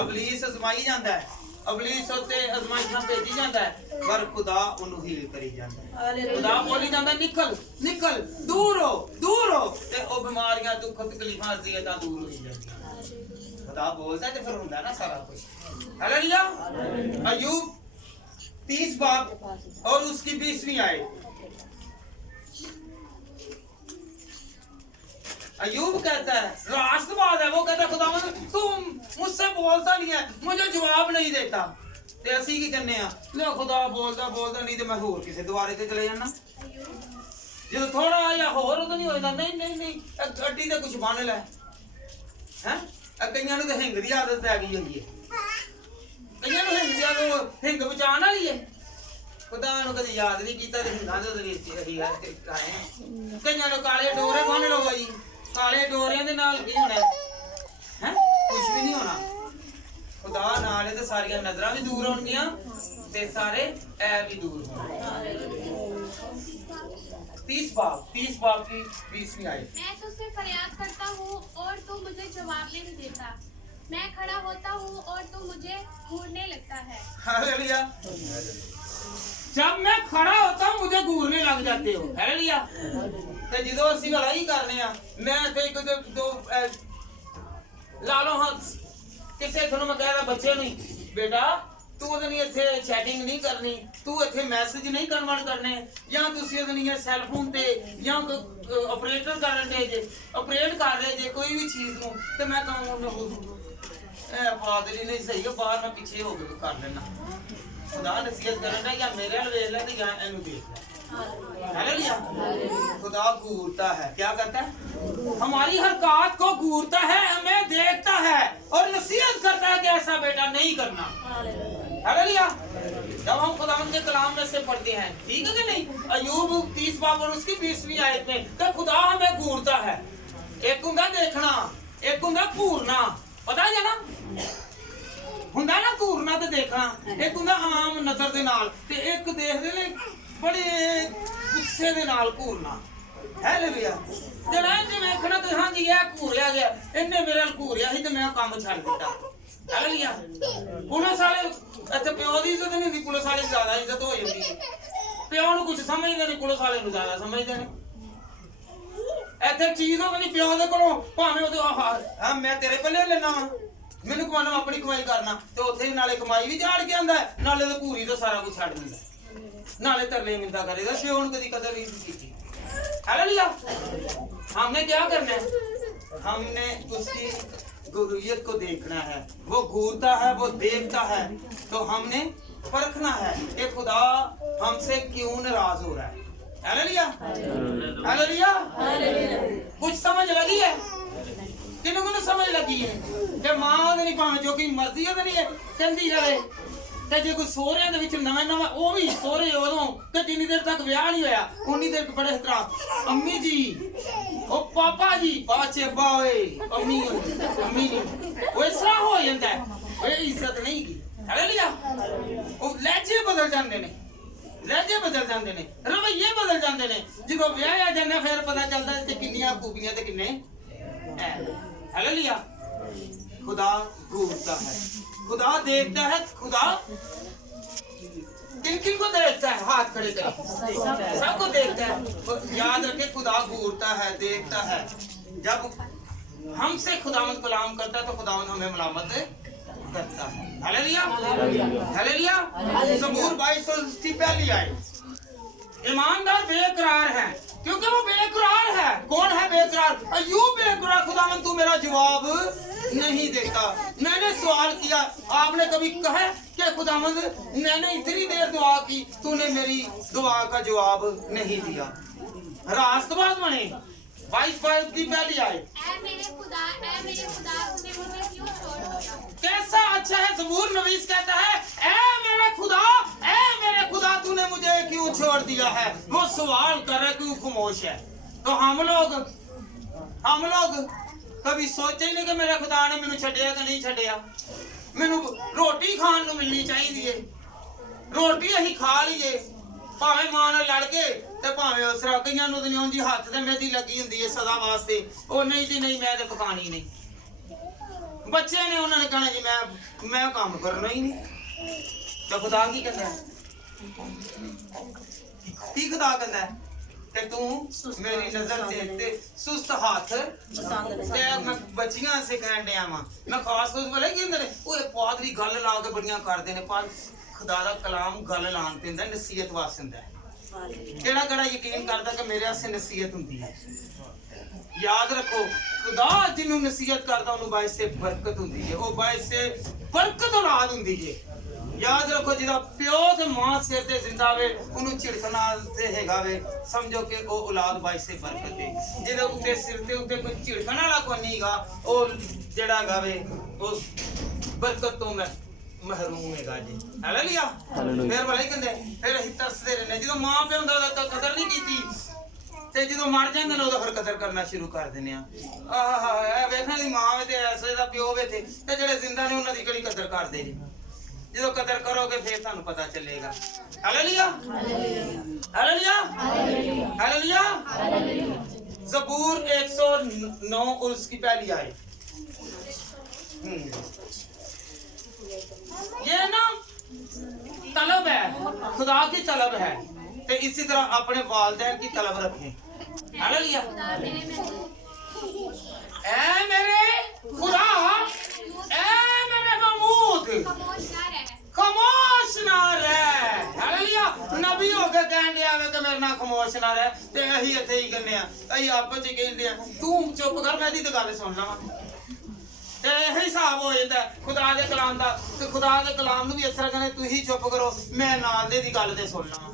ਇਬਲੀਸ ਅਜ਼ਮਾਈ ਜਾਂਦਾ ਹੈ, ਇਬਲੀਸ ਉੱਤੇ ਅਜ਼ਮਾਇਸ਼ਾਂ ਭੇਜੀ ਜਾਂਦਾ ਹੈ, ਪਰ ਖੁਦਾ ਉਹਨੂੰ ਹੀਲ ਕਰੀ ਜਾਂਦਾ ਹੈ। ਖੁਦਾ ਬੋਲੀ ਜਾਂਦਾ ਨਿਕਲ ਨਿਕਲ, ਦੂਰ ਹੋ, ਤੇ ਉਹ ਬਿਮਾਰੀਆਂ ਦੁੱਖ ਤਕਲੀਫਾਂ ਅਜ਼ੀਅਤਾਂ ਦੂਰ ਹੋ ਜਾਂਦੀਆਂ। खुदा बोलता है तो फिर होता है ना सारा कुछ। हालेलुया। अय्यूब 30 बाब और उसकी 20वीं आयत। अय्यूब कहता है, राष्ट्रवाद है, वो कहता है खुदा तुम मुझसे बोलता नहीं है, मुझे जवाब नहीं देता। ते असी की करने आ, ले खुदा बोलता नहीं तो मैं होर किसी द्वारे ते चले जाना। जो थोड़ा या होर तो नहीं होता, नहीं गड्डी ते कुछ बन लै हैं। कईयां नूं ते हिंग दी आदत पै गई होंदी है, कईयां नूं हिंग दी आदत, हिंग बचाण वाली है। खुदा नूं कदी याद नहीं कीता ते हिंगां दे असीं खाए। कईयां नूं काले डोरे बन लो भाई, काले डोरियां दे नाल की होना है, कुछ भी नहीं होना। खुदा नाल ते सारियां नजरां भी दूर होणगियां ते सारे ऐब भी दूर होणगे। 30 बाब की 20वीं आयत। मैं तुझसे फरियाद करता हूँ और तू मुझे जवाब नहीं देता, मैं खड़ा होता हूँ और तू मुझे घूरने लगता है। हालेलुया। जब मैं खड़ा होता हूँ मुझे घूरने लग जाते हो। हालेलुया। ते ਜਦੋਂ ਅਸੀਂ ਭਲਾਈ ਕਰਨੇ ਆ, ਮੈਂ ਤੇ ਇੱਕ ਦੋ ਲਾ ਲਓ ਹਾਂ ਕਿਸੇ ਤੁਹਾਨੂੰ ਮੈਂ ਕਹਿੰਦਾ ਬੱਚੇ ਨੂੰ ਬੇਟਾ ਤੂੰ ਉਹਦੇ ਨਾਲ ਇੱਥੇ ਚੈਟਿੰਗ ਨਹੀਂ ਕਰਨੀ, ਤੂੰ ਇੱਥੇ ਮੈਸੇਜ ਨਹੀਂ ਕਨਵਰਟ ਕਰਨੇ, ਜਾਂ ਤੁਸੀਂ ਉਹਦੇ ਨਾਲ ਸੈੱਲ ਫੋਨ ਤੇ ਜਾਂ ਆਪਰੇਟਰ ਕਰਨ ਦੇ ਜੇ ਆਪਰੇਟ ਕਰ ਰਹੇ ਜੇ ਕੋਈ ਵੀ ਚੀਜ਼ ਨੂੰ ਤੇ ਮੈਂ ਕਹਾਂ ਇਹ ਬਾਦਲੀ ਨਹੀਂ ਸਹੀ ਹੈ ਬਾਹਰ ਮੈਂ ਪਿੱਛੇ ਹੋ ਕੇ ਕਰ ਲੈਣਾ खुदा नसीहत करना या मेरे वाल वेख ले तो या इन्हू देख ले हालेलुया खुदा घूरता है क्या करता है हमारी हरकत को घूरता है हमें देखता है और नसीहत करता है कि ऐसा बेटा नहीं करना हालेलुया जब हम खुदा के कलाम में से पढ़ते हैं ठीक है कि नहीं अय्यूब 30 बाब और उसकी 20वीं आयत में तो खुदा हमें घूरता है एक हुंदा देखना एक हुंदा घूरना पता है ना ਹੁੰਦਾ ਨਾ ਘੂਰਨਾ ਤੇ ਦੇਖਣਾ ਇੱਕ ਹੁੰਦਾ ਆਮ ਨਜ਼ਰ ਦੇ ਨਾਲ ਤੇ ਇੱਕ ਦੇਖਦੇ ਨੇ ਬੜੇ ਗੁੱਸੇ ਦੇ ਨਾਲ ਘੂਰਨਾ ਹਾਲੇਲੂਇਆ ਜਿਹੜਾ ਇਹ ਵੇਖਣਾ ਤੇ ਹਾਂਜੀ ਇਹ ਘੂਰਿਆ ਗਿਆ ਇਹਨੇ ਮੇਰੇ ਨਾਲ ਘੂਰਿਆ ਸੀ ਤੇ ਮੈਂ ਕੰਮ ਛੱਡ ਦਿੱਤਾ ਹਾਲੇਲੂਇਆ ਪੁਲਿਸ ਵਾਲੇ ਇੱਥੇ ਪਿਓ ਦੀ ਇੱਜ਼ਤ ਨਹੀਂ ਹੁੰਦੀ ਪੁਲਿਸ ਵਾਲੇ ਜ਼ਿਆਦਾ ਇੱਜ਼ਤ ਹੋ ਜਾਂਦੀ ਹੈ ਪਿਓ ਨੂੰ ਕੁਝ ਸਮਝਦੇ ਨਹੀਂ ਪੁਲਿਸ ਵਾਲੇ ਨੂੰ ਜ਼ਿਆਦਾ ਸਮਝਦੇ ਨੇ ਇੱਥੇ ਚੀਜ਼ ਉਹ ਨਹੀਂ ਪਿਓ ਦੇ ਕੋਲੋਂ ਭਾਵੇਂ ਉਹਦੇ ਹਾਂ ਮੈਂ ਤੇਰੇ ਪੱਲੇ ਲੈਣਾ ਵਾ ਮੈਨੂੰ ਕਮਾਉਣਾ ਆਪਣੀ ਕਮਾਈ ਕਰਨਾ ਤੇ ਉੱਥੇ ਨਾਲੇ ਕਮਾਈ ਵੀ ਝਾੜ ਕੇ ਆਂਦਾ ਨਾਲੇ ਤੇ ਪੂਰੀ ਤੋਂ ਸਾਰਾ ਕੁਝ ਛੱਡ ਦਿੰਦਾ ਨਾਲੇ ਤਰਲੇ ਮਿੰਦਾ ਕਰੇਗਾ ਪਿਓ ਨੂੰ ਕਦੀ ਕਦਰ ਨਹੀਂ ਕੀਤੀ हालेलुया हमने क्या करना है हमने उसकी गुरूयत को देखना है वो घूरता है वो देखता है तो हमने परखना है कि खुदा हमसे क्यों नाराज हो रहा है हालेलुया हालेलुया कुछ समझ लगी है किन्हों को समझ लगी है कि मां नहीं भावे जो कि मर्जी है नहीं है कहती रहे ਤੇ ਜੇ ਕੋਈ ਸੋਹਰਿਆਂ ਦੇ ਵਿੱਚ ਨਵਾਂ ਨਵਾਂ ਉਹ ਵੀ ਸੋਹਰੇ ਉਦੋਂ ਤੇ ਜਿੰਨੀ ਦੇਰ ਤੱਕ ਵਿਆਹ ਨਹੀਂ ਹੋਇਆ ਉਨੀ ਦੇਰ ਬੜੇ ਇਤਰਾਮ ਅੰਮੀ ਜੀ ਉਹ ਪਾਪਾ ਜੀ ਬਾਚੇ ਬਾਏ ਅੰਮੀ ਅੰਮੀ ਨਹੀਂ ਉਹ ਇਸ ਤਰ੍ਹਾਂ ਹੋ ਜਾਂਦਾ ਉਹ ਇੱਜ਼ਤ ਨਹੀਂ ਕੀ ਹਾਲੇਲੂਇਆ ਉਹ ਲਹਿਜੇ ਬਦਲ ਜਾਂਦੇ ਨੇ ਲਹਿਜੇ ਬਦਲ ਜਾਂਦੇ ਨੇ ਰਵੱਈਏ ਬਦਲ ਜਾਂਦੇ ਨੇ ਜਦੋਂ ਵਿਆਹ ਆ ਜਾਂਦਾ ਫਿਰ ਪਤਾ ਚੱਲਦਾ ਕਿ ਕਿੰਨੀਆਂ ਖੂਬੀਆਂ ਤੇ ਕਿੰਨੇ ਹਾਲੇਲੂਇਆ खुदा घूरता है खुदा देखता है खुदा किन किन को देखता है हाथ खड़े करें सबको देखता है याद रखे खुदा घूरता है देखता है जब हमसे खुदावंद कलाम करता है तो खुदावंद हमें मलामत करता है हालेलुया हालेलुया ज़बूर 22 की पहली आयत ईमानदार बेकरार है क्योंकि वो बेकरार है कौन है बेकरार अय्यूब बेकरार खुदावंद तू मेरा जवाब नहीं देता मैंने सवाल किया आपने कभी कहा कि खुदावंद मैंने इतनी देर दुआ की तूने मेरी दुआ का जवाब नहीं दिया रास्तबाज बने 22 की पहली आए ऐ मेरे खुदा तूने मुझे क्यों छोड़ दिया कैसा अच्छा है ज़बूर नवीस कहता है ऐ मेरे खुदा तूने मुझे क्यों छोड़ दिया है वो सवाल कर रहा क्यों खामोश है तो हम लोग कभी सोचे ही नहीं कि मेरे खुदा ने मैनू छड्डिया कि नहीं छड्डिया मैनू रोटी खान नू मिलनी चाहिए रोटी असीं खा लीए भावें मां नाल लड़ के ते भावें उस तरह कईयां नू ते नहीं हत्थ ते मेहंदी लगी हुंदी है सदा वास्ते ओ नहीं जी नहीं मैं ते पकानी नहीं बच्चे ने उन्होंने कहना जी मैं काम करना ही नहीं तो खुदा की कहता है की खुदा कहता है कि तू मेरी नजर देखते सुस्त हाथ ते मैं बच्चियां से कहन दिया वा मैं खास तौर पर की हुंदे ने ओए पादरी गल ला के बड़ियां करदे ने पर खुदा दा कलाम गल लान पैंदा नसीहत वास्ते हुंदा है केड़ा केड़ा यकीन करदा कि मेरे वास्ते नसीहत हुंदी है याद रखो खुदा जिन्नू नसीहत करदा ओनू बाइस से बरकत हुंदी है ओ बाइस से बरकत औलाद हुंदी है याद रखो जिदा प्यो ते मां सिर ते जिंदा वे ओनू झिड़कना ते हैगा वे समझो कि ओ औलाद बाइस से बरकत है जिदे उत्ते सिर ते उत्ते कोई झिड़कण वाला कोई नहींगा ओ जेड़ा हैगा वे ओ बरकत तो मैं महरूम हैगा जी हालेलुया फिर भले कहंदे फिर ਅਸੀਂ ਤਰਸਦੇ ਰਹਿੰਦੇ ਜਦੋਂ ਮਾਂ ਪਿਓ ਹੁੰਦਾ ਤਾਂ ਕਦਰ ਨਹੀਂ ਕੀਤੀ ਤੇ ਜਦੋਂ ਮਰ ਜਾਂਦੇ ਨੇ ਉਦੋਂ ਫਿਰ ਕਦਰ ਕਰਨਾ ਸ਼ੁਰੂ ਕਰ ਦਿੰਦੇ ਆ ਆਹਾ ਇਹ ਵੇਖਣ ਦੀ ਮਾਂ ਵੇ ਤੇ ਐਸੇ ਦਾ ਪਿਓ ਵੇ ਤੇ ਜਿਹੜੇ ਜ਼ਿੰਦਾ ਨੇ ਉਹਨਾਂ ਦੀ ਕਿਹੜੀ ਕਦਰ ਕਰਦੇ ਜੀ ਜਦੋਂ ਕਦਰ ਕਰੋਗੇ ਫਿਰ ਤੁਹਾਨੂੰ ਪਤਾ ਚੱਲੇਗਾ ਹਾਲੇਲੂਇਆ ਹਾਲੇਲੂਇਆ हालेलुया ज़बूर 109 और उसकी पहली आयत ये ना तलब है खुदा की तलब है तो इसी तरह अपने वालिदैन की तलब रखें हालेलुया ऐ मेरे खुदा ऐ मेरे महमूद खामोश ना रह हालेलुया नबी हो के कहने ਆਵੇ ਕਿ ਮੇਰੇ ਨਾਲ ਖਮੋਸ਼ ਨਾ ਰਹਿ ਤੇ ਅਸੀਂ ਇੱਥੇ ਹੀ ਗੰਨੇ ਆ ਅਸੀਂ ਆਪਸ ਚ ਕਹਿੰਦੇ ਆ ਤੂੰ ਚੁੱਪ ਕਰ ਮੈਂ ਦੀ ਤੇ ਗੱਲ ਸੁਣ ਲਵਾਂ ਤੇ ਇਹੀ ਹਿਸਾਬ ਹੋ ਜਾਂਦਾ ਖੁਦਾ ਦੇ ਕਲਾਮ ਦਾ ਤੇ ਖੁਦਾ ਦੇ ਕਲਾਮ ਨੂੰ ਵੀ ਇਸ ਤਰ੍ਹਾਂ ਕਹਿੰਦੇ ਤੁਸੀਂ ਚੁੱਪ ਕਰੋ ਮੈਂ ਨਾਲ ਦੇ ਦੀ ਗੱਲ ਤੇ ਸੁਣ ਲਵਾਂ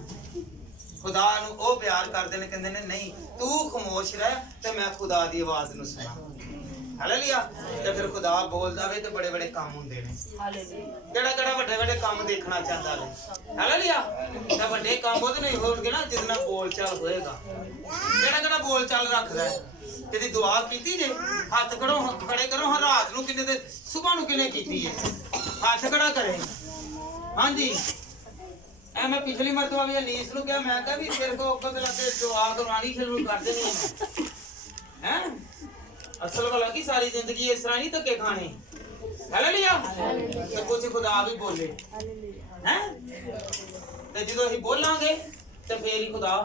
ਖੁਦਾ ਨੂੰ ਉਹ ਪਿਆਰ ਕਰਦੇ ਨੇ ਕਹਿੰਦੇ ਨੇ ਨਹੀਂ ਤੂੰ ਖਮੋਸ਼ ਰਹਿ ਤੇ ਮੈਂ ਖੁਦਾ ਦੀ ਆਵਾਜ਼ ਨੂੰ ਸੁਣਾ ਹਾਲੇਲੂਇਆ ਤੇ ਫਿਰ ਖੁਦਾ ਬੋਲਦਾ ਵੇ ਤੇ ਬੜੇ ਬੜੇ ਕੰਮ ਹੁੰਦੇ ਨੇ ਹਾਲੇਲੂਇਆ ਕਿਹੜਾ ਵੱਡੇ ਵੱਡੇ ਕੰਮ ਦੇਖਣਾ ਚਾਹੁੰਦਾ ਵੇ ਹਾਲੇਲੂਇਆ ਤੇ ਵੱਡੇ ਕੰਮ ਉਹਦੇ ਨਹੀਂ ਹੋਣਗੇ ਨਾ ਜਿਹਦੇ ਨਾਲ ਬੋਲ ਚਾਲ ਹੋਏਗਾ ਕਿਹੜਾ ਬੋਲ ਚਾਲ ਰੱਖਦਾ ਹੈ तेरी दुआ कीती जे हाथ खड़े करो हाँ रात नू किने ते सुबह नू किने कीती है हाथ खड़ा करे हाँ जी ऐ मैं पिछली मरतबा भी अनीस नू क्या मैं कहा भी तेरे को ऊपर लगे दुआ करवानी शुरू कर देनी है हैं असल वाला की सारी जिंदगी इस तरह नहीं धक्के खाने हालेलुया ते कुछ खुदा भी बोले हैं ते जदों असीं बोलांगे ਤੇ ਫੇਰ ਹੀ ਖੁਦਾ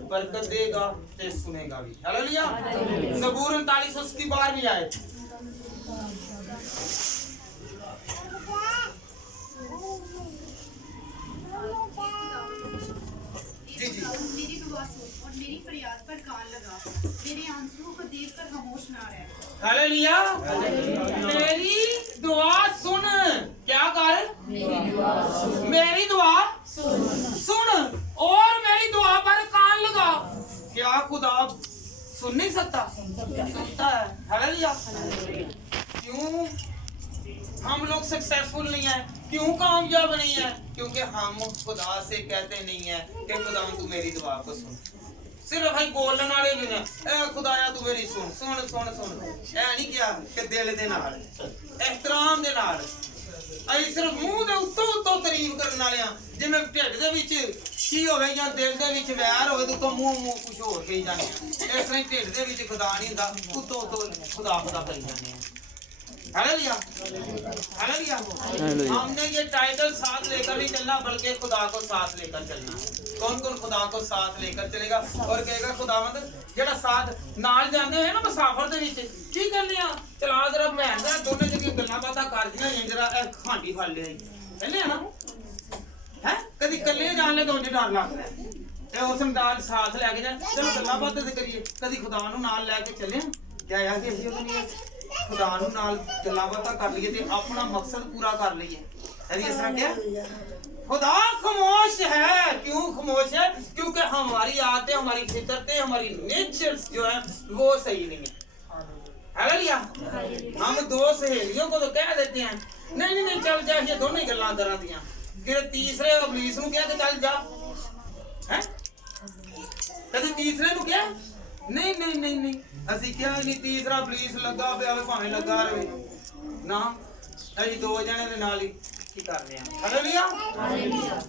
ਬਰਕਤ ਦੇਗਾ ਤੇ ਸੁਨੇਗਾ ਵੀ ਹਾਲੇਲੂਇਆ ਜ਼ਬੂਰ 39 उसकी 12वीं आयत जी जी मेरी दुआ सुन और मेरी फरियाद पर कान लगा मेरे आंसुओं को देखकर खामोश ना रह हालेलुया मेरी दुआ सुन क्या कर मेरी दुआ सुन और मेरी दुआ पर कान लगा क्या खुदा सुन नहीं सकता सुनता है हालेलुया क्यों हम लोग सक्सेसफुल नहीं है क्यों कामयाब नहीं है क्योंकि हम खुदा से कहते नहीं है कि खुदा तू मेरी दुआ को सुन सिर्फ भाई बोलने वाले भी ने ए खुदाया तू मेरी सुन सुन सुन सुन ऐ नहीं क्या कि दिल दे नाल एहतराम दे नाल ਅਸੀਂ ਸਿਰਫ ਮੂੰਹ ਦੇ ਉੱਤੋਂ ਤਾਰੀਫ ਕਰਨ ਵਾਲੇ ਆ ਜਿਵੇਂ ਢਿੱਡ ਦੇ ਵਿੱਚ ਕੀ ਹੋਵੇ ਜਾਂ ਦਿਲ ਦੇ ਵਿੱਚ ਵੈਰ ਹੋਵੇ ਤੇ ਉੱਤੋਂ ਮੂੰਹ ਕੁਝ ਹੋਰ ਕਹੀ ਜਾਂਦੇ ਇਸ ਤਰ੍ਹਾਂ ਢਿੱਡ ਦੇ ਵਿੱਚ ਖੁਦਾ ਨਹੀਂ ਹੁੰਦਾ ਉੱਤੋਂ ਖੁਦਾ ਕਹੀ ਜਾਂਦੇ ਆ हालेलुया हालेलुया हमने ये टाइटल साथ लेकर नहीं चलना बल्कि खुदा को साथ लेकर चलना कौन कौन खुदा को साथ लेकर चलेगा और कहेगा खुदावंद जेड़ा साथ नाल जांदे होए ना मुसाफिर दे विच की करने आ चला जरा भैन दा दोने जगह गल्लां बातां करदियां हैं जरा खांडी फड़ ले कहने ना हैं कदी कल्ले जान ले तो डर लगदा है ते उस नाल साथ लेके जा चलो गल्लां बातां ते करिए कदी खुदा नु नाल लेके चले क्या यार कि ਅਸੀਂ ਉਹਨੂੰ खुदा नु नाल गल्लां बातां कर लईए ते अपना मकसद पूरा कर लईए यानी इस तरह क्या खुदा खामोश है क्यों खामोश है क्योंकि हमारी आदतें हमारी फितरतें हमारी नेचर्स जो है वो सही नहीं है हालेलुया हम दो सहेलियों को तो कह देते हैं नहीं नहीं नहीं चल जा ये दोनों ही गल्लां करा दियां कि तीसरे इब्लीस नु कह के चल जा हैं कभी तीसरे नु क्या नहीं नहीं नहीं नहीं ਅਸੀਂ ਕਿਹਾ ਨਹੀਂ ਤੀਸਰਾ ਪੁਲਿਸ ਲੱਗਾ ਪਿਆ ਵੇ ਭਾਵੇਂ ਲੱਗਾ ਰਹੇ ਨਾ ਅਸੀਂ ਦੋ ਜਣੇ ਦੇ ਨਾਲ ਹੀ ਕੀ ਕਰ ਰਹੇ ਹਾਂ ਹਾਲੇਲੂਇਆ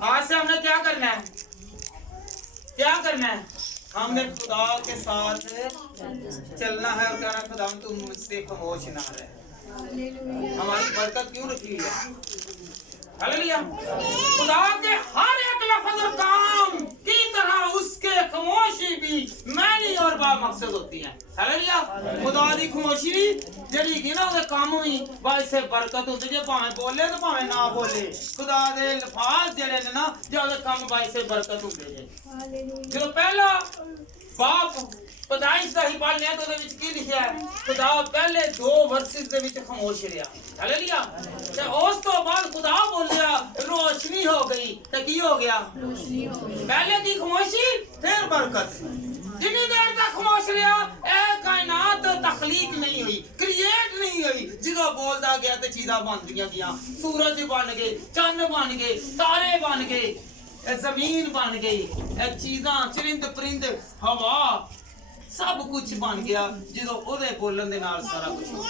आज से हमने क्या करना है हमने खुदा के साथ चलना है और कहना खुदा तुम मुझसे खामोश ना रहे हमारी बरकत क्यों रखी है हालेलुया खुदा के हर एक लफ्ज और काम की तरह उसके खामोशी भी मैनी और बा मकसद होती है हालेलुया खुदा दी खामोशी जेड़ी की ना ਉਹਦੇ ਕੰਮ ਵੀ ਵਾਸਤੇ ਬਰਕਤ ਹੁੰਦੀ ਜੇ ਭਾਵੇਂ ਬੋਲੇ ਤੇ ਭਾਵੇਂ ਨਾ ਬੋਲੇ ਖੁਦਾ ਦੇ ਲਫ਼ਜ਼ ਜਿਹੜੇ ਨੇ ਨਾ ਜੇ ਉਹਦੇ ਕੰਮ ਵਾਸਤੇ ਬਰਕਤ ਹੁੰਦੇ ਜੇ ਹਾਲੇਲੂਇਆ ਜਦੋਂ ਪਹਿਲਾ ਬਾਪ पैदाइश का ही पढ़ लिया तो ਉਹਦੇ ਵਿੱਚ ਕੀ ਲਿਖਿਆ ਹੈ ਖੁਦਾ ਪਹਿਲੇ ਦੋ ਵਰਸਿਸ ਦੇ ਵਿੱਚ ਖਾਮੋਸ਼ ਰਿਹਾ ਹਾਲੇਲੂਇਆ ਤੇ ਉਸ ਤੋਂ ਬਾਅਦ ਖੁਦਾ ਬੋਲਿਆ ਰੋਸ਼ਨੀ ਹੋ ਗਈ ਤੇ ਕੀ ਹੋ ਗਿਆ ਰੋਸ਼ਨੀ ਹੋ ਗਈ ਪਹਿਲੇ ਕੀ ਖਾਮੋਸ਼ੀ ਫਿਰ ਬਰਕਤ ਜਿੰਨੀ ਦੇਰ ਤੱਕ ਖਾਮੋਸ਼ ਰਿਹਾ ਇਹ ਕਾਇਨਾਤ ਤਖਲੀਕ ਨਹੀਂ ਹੋਈ ਕ੍ਰੀਏਟ ਨਹੀਂ ਹੋਈ ਜਦੋਂ ਬੋਲਦਾ ਗਿਆ ਤੇ ਚੀਜ਼ਾਂ ਬਣਦੀਆਂ ਗਈਆਂ ਸੂਰਜ ਬਣ ਗਏ ਚੰਨ ਬਣ ਗਏ ਤਾਰੇ ਬਣ ਗਏ ਇਹ ਜ਼ਮੀਨ ਬਣ ਗਈ ਇਹ ਚੀਜ਼ਾਂ ਚਰਿੰਦ ਪਰਿੰਦ ਹਵਾ सब कुछ बन गया जो ओदे बोलन दे नाल सारा कुछ हो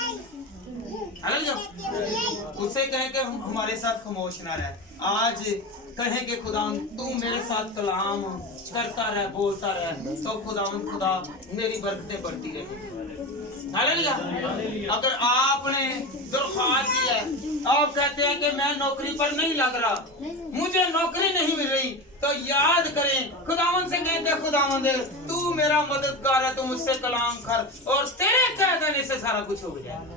हालेलुया उसे कहे कि हमारे साथ खामोश ना रह आज कहे कि खुदा तू मेरे साथ कलाम करता रह बोलता रह तो खुदा मेरी बरकतें बढ़ती रहे हालेलुया अगर आपने दरख्वास्त दी है आप कहते हैं कि मैं नौकरी पर नहीं लग रहा मुझे नौकरी नहीं मिल रही तो याद करें खुदावन से कहते खुदावन तू मेरा मददगार है तू मुझसे कलाम कर और तेरे कह देने से सारा कुछ हो जाएगा।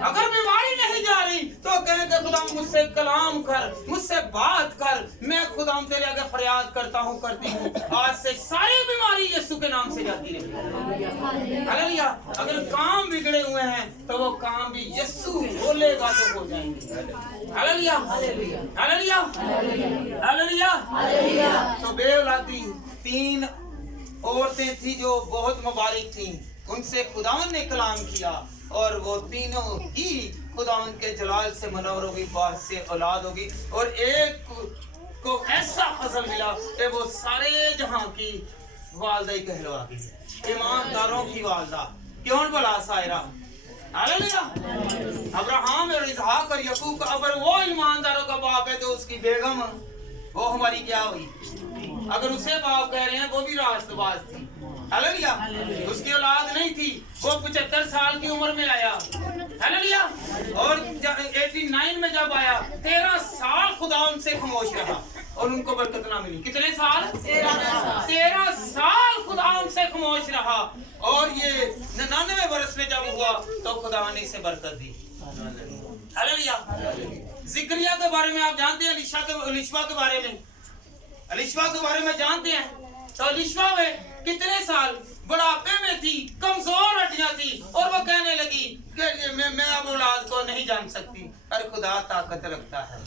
अगर बीमारी नहीं जा रही तो कहेंगे खुदा मुझसे कलाम कर, मुझसे बात कर, मैं खुदा तेरे आगे फरियाद करता हूँ, करती हूँ, आज से सारी बीमारी यीशु के नाम से जाती रहेगी। हालेलुया। अगर काम बिगड़े हुए हैं तो वो काम भी यीशु बोलेगा तो हो जाएंगे। Hallelujah, hallelujah, hallelujah. तो बेऔलादी 3 औरतें थी जो बहुत मुबारक थी, उनसे खुदावन ने कलाम किया और वो तीनों ही खुदावन के जलाल से मनोर होगी, बाद से औलाद होगी। और एक को ऐसा फजल मिला कि वो सारे जहां की वालदा ही कहलवा गई, ईमानदारों की वालदा। क्यों भला सायरा? हालेलुया। अब्राहम और इसहाक और याकूब का अगर वो ईमानदारों का बाप है तो उसकी बेगम वो हमारी क्या हुई? अगर उसे बाप कह रहे हैं वो भी रास्तबाज थी। हालेलुया। उसकी औलाद नहीं थी, वो 75 साल की उम्र में आया। हालेलुया। और 89 में जब आया 13 साल खुदा उनसे खामोश रहा और उनको बरकत ना मिली। कितने साल? 13 साल खुदा उनसे खामोश रहा और ये 99 वर्ष में जब हुआ तो खुदा ने इसे बरकत दी। हालेलुया। जिक्रिया के बारे में आप जानते हैं, अलीशा के बारे में, अलीशा के बारे में जानते हैं। तो अलीशा में कितने साल बुढ़ापे में थी, कमजोर हड्डियां थी और वो कहने लगी कि मैं अब औलाद को नहीं जान सकती, पर खुदा ताकत रखता है।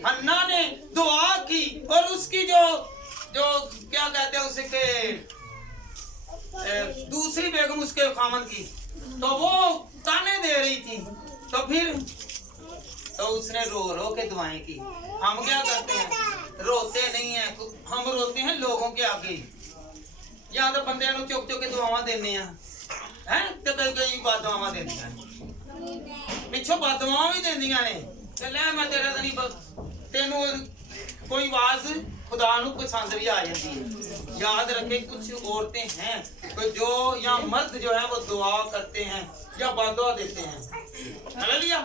हन्ना ने दुआ की और उसकी जो क्या कहते हैं उसके दूसरी बेगम उसके खामन की, तो वो ताने दे रही थी, तो फिर तो उसने रो रो के दुआएं की। हम क्या करते हैं? रोते नहीं है, हम रोते हैं लोगों के आगे। या तो बंदे नु चुक चुक के दुआवां देने हैं ते कई बददुआवां देंदियां ने, पिछों बददुआवां भी देंदियां ने। ते ले मैं तेरा नहीं तेनू कोई आवाज खुदा नु पसंद भी आ जाती है। याद रखे कुछ औरतें हैं जो या मर्द जो है वो दुआ करते हैं या बददुआ देते हैं। हालेलुया।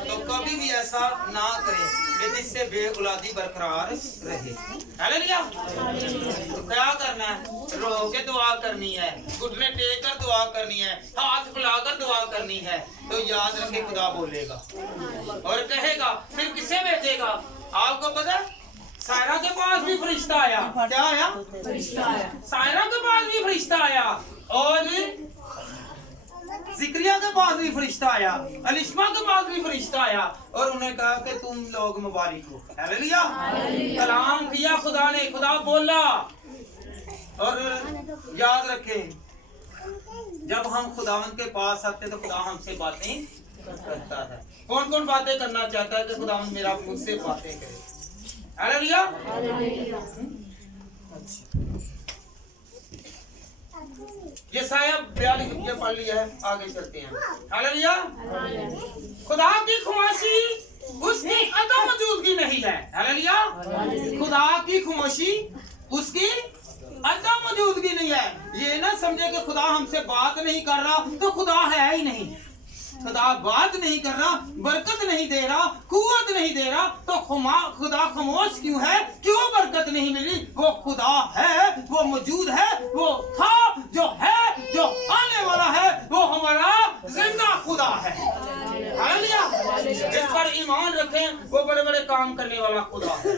तो कभी भी ऐसा ना करें कि जिससे बेऔलादी बरकरार रहे। हालेलुया। तो क्या करना है? रो के दुआ करनी है, घुटने टेक कर दुआ करनी है, हाथ फैलाकर दुआ करनी है। तो याद रखे खुदा बोलेगा और कहेगा। फिर किसे भेजेगा? आपको पता है सायरा के पास भी फरिश्ता आया। क्या आया? फरिश्ता आया। सायरा के पास भी फरिश्ता आया और जिक्रिया के पास भी फरिश्ता आया, अलीशा के पास भी फरिश्ता आया और उन्हें कहा कि तुम लोग मुबारक हो। हालेलुया। कलाम किया खुदा ने, खुदा बोला। और याद रखें जब हम खुदावन के पास आते हैं तो खुदा हमसे बातें करता है। कौन कौन बातें करना चाहता है कि खुदावन मेरा मुझसे बातें करे? हालेलुया। यशायाह 42 ये पढ़ लिया है, आगे चलते हैं। हालेलुया। खुदा की खामोशी उसकी अदम मौजूदगी नहीं है। हालेलुया। खुदा की खामोशी उसकी अदम मौजूदगी नहीं है। ये ना समझे कि खुदा हमसे बात नहीं कर रहा तो खुदा है ही नहीं। खुदा बात नहीं कर रहा, बरकत नहीं दे रहा, कुव्वत नहीं दे रहा तो खुदा खामोश क्यों है? क्यों बरकत नहीं मिली? वो खुदा है, वो मौजूद है, वो था, जो है, जो आने वाला है, वो हमारा जिंदा खुदा है। हालेलुया। इस पर ईमान रखें, वो बड़े बड़े काम करने वाला खुदा है।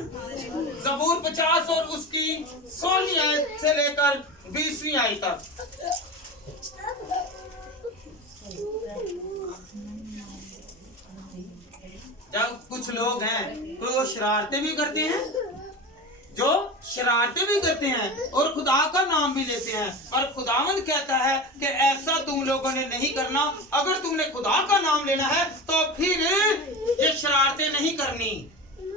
ज़बूर 50 और उसकी 16वीं आयत से लेकर 20वीं आयत तक। जब कुछ लोग हैं तो वो शरारतें भी करते हैं, जो शरारतें भी करते हैं और खुदा का नाम भी लेते हैं, पर खुदावंद कहता है कि ऐसा तुम लोगों ने नहीं करना। अगर तुमने खुदा का नाम लेना है तो फिर ये शरारतें नहीं करनी।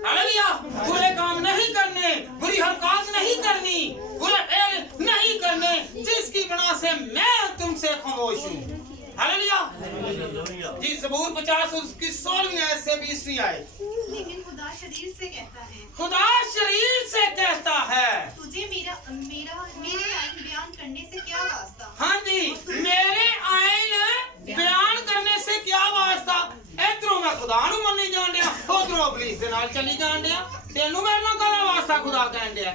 हालेलुया। बुरे काम नहीं करने, बुरी हरकत नहीं करनी, बुरे फेल नहीं करने, जिसकी बना से मैं तुमसे खामोश हूँ। हालेलुया। जी ज़बूर 50 उसकी 16वीं आयत से 20वीं आयत। लेकिन खुदा शरीर से कहता है, खुदा शरीर से कहता है, तुझे मेरे आइन बयान करने से क्या वास्ता? हाँ जी, मेरे आइन बयान करने से क्या वास्ता? इधरों मैं खुदा नू मन्नी जान दिया, उधरों इबलीस दे नाल चली जान दिया। तेनू मेरे नाल क्या वास्ता? खुदा कहन दिया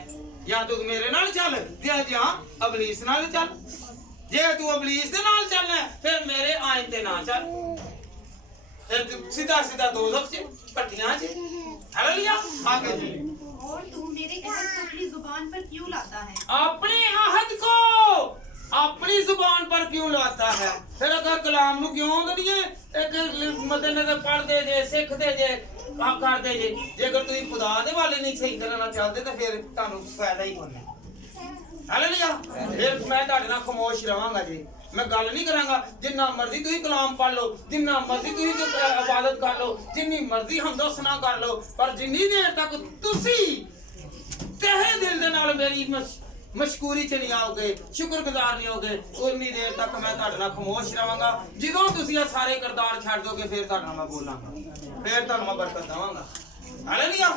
या तू मेरे नाल चल या इबलीस नाल चल। जे तू इबलीस दे नाल चलना है फिर मेरे आइन ते ना चल, फिर तू सीधा सीधा दोज़ख च पट्टियां च। हालेलुया। आगे जी। और तू मेरे अहद को अपनी जुबान पर क्यों लाता है? अपने अहद को अपनी जुबान पर क्यों लाता है? फिर अगर कलाम नु क्यों दनिए एक मद्देनजर पढ़दे जे सिखदे जे करदे जे, जेकर तुसीं खुदा दे वाले नहीं सही तरह नाल चलदे ते फिर तुहानू फायदा ही कोई नहीं। हालेलुया। फिर मैं तुहाडे नाल खामोश रहांगा जी, मैं गल नहीं करांगा। जिन्ना मर्जी तुसीं कलाम पढ़ लो, जिन्ना मर्जी तुसीं इबादत कर लो, जिन्नी मर्जी हमदो सना कर लो, पर जिन्नी देर तक तुसीं तहे दिल दे नाल मेरी मशकूरी च नहीं आओगे, शुक्रगुजार नहीं होगे, उन्नी देर तक मैं तुहाडे नाल खामोश रहांगा। ਜਦੋਂ ਤੁਸੀਂ ਇਹ ਸਾਰੇ ਕਿਰਦਾਰ ਛੱਡ ਦੋਗੇ ਫਿਰ ਤੁਹਾਡੇ ਨਾਲ ਮੈਂ ਬੋਲਾਂਗਾ, ਫਿਰ ਤੁਹਾਨੂੰ ਮੈਂ ਬਰਕਤ ਦਵਾਂਗਾ। हालेलुया।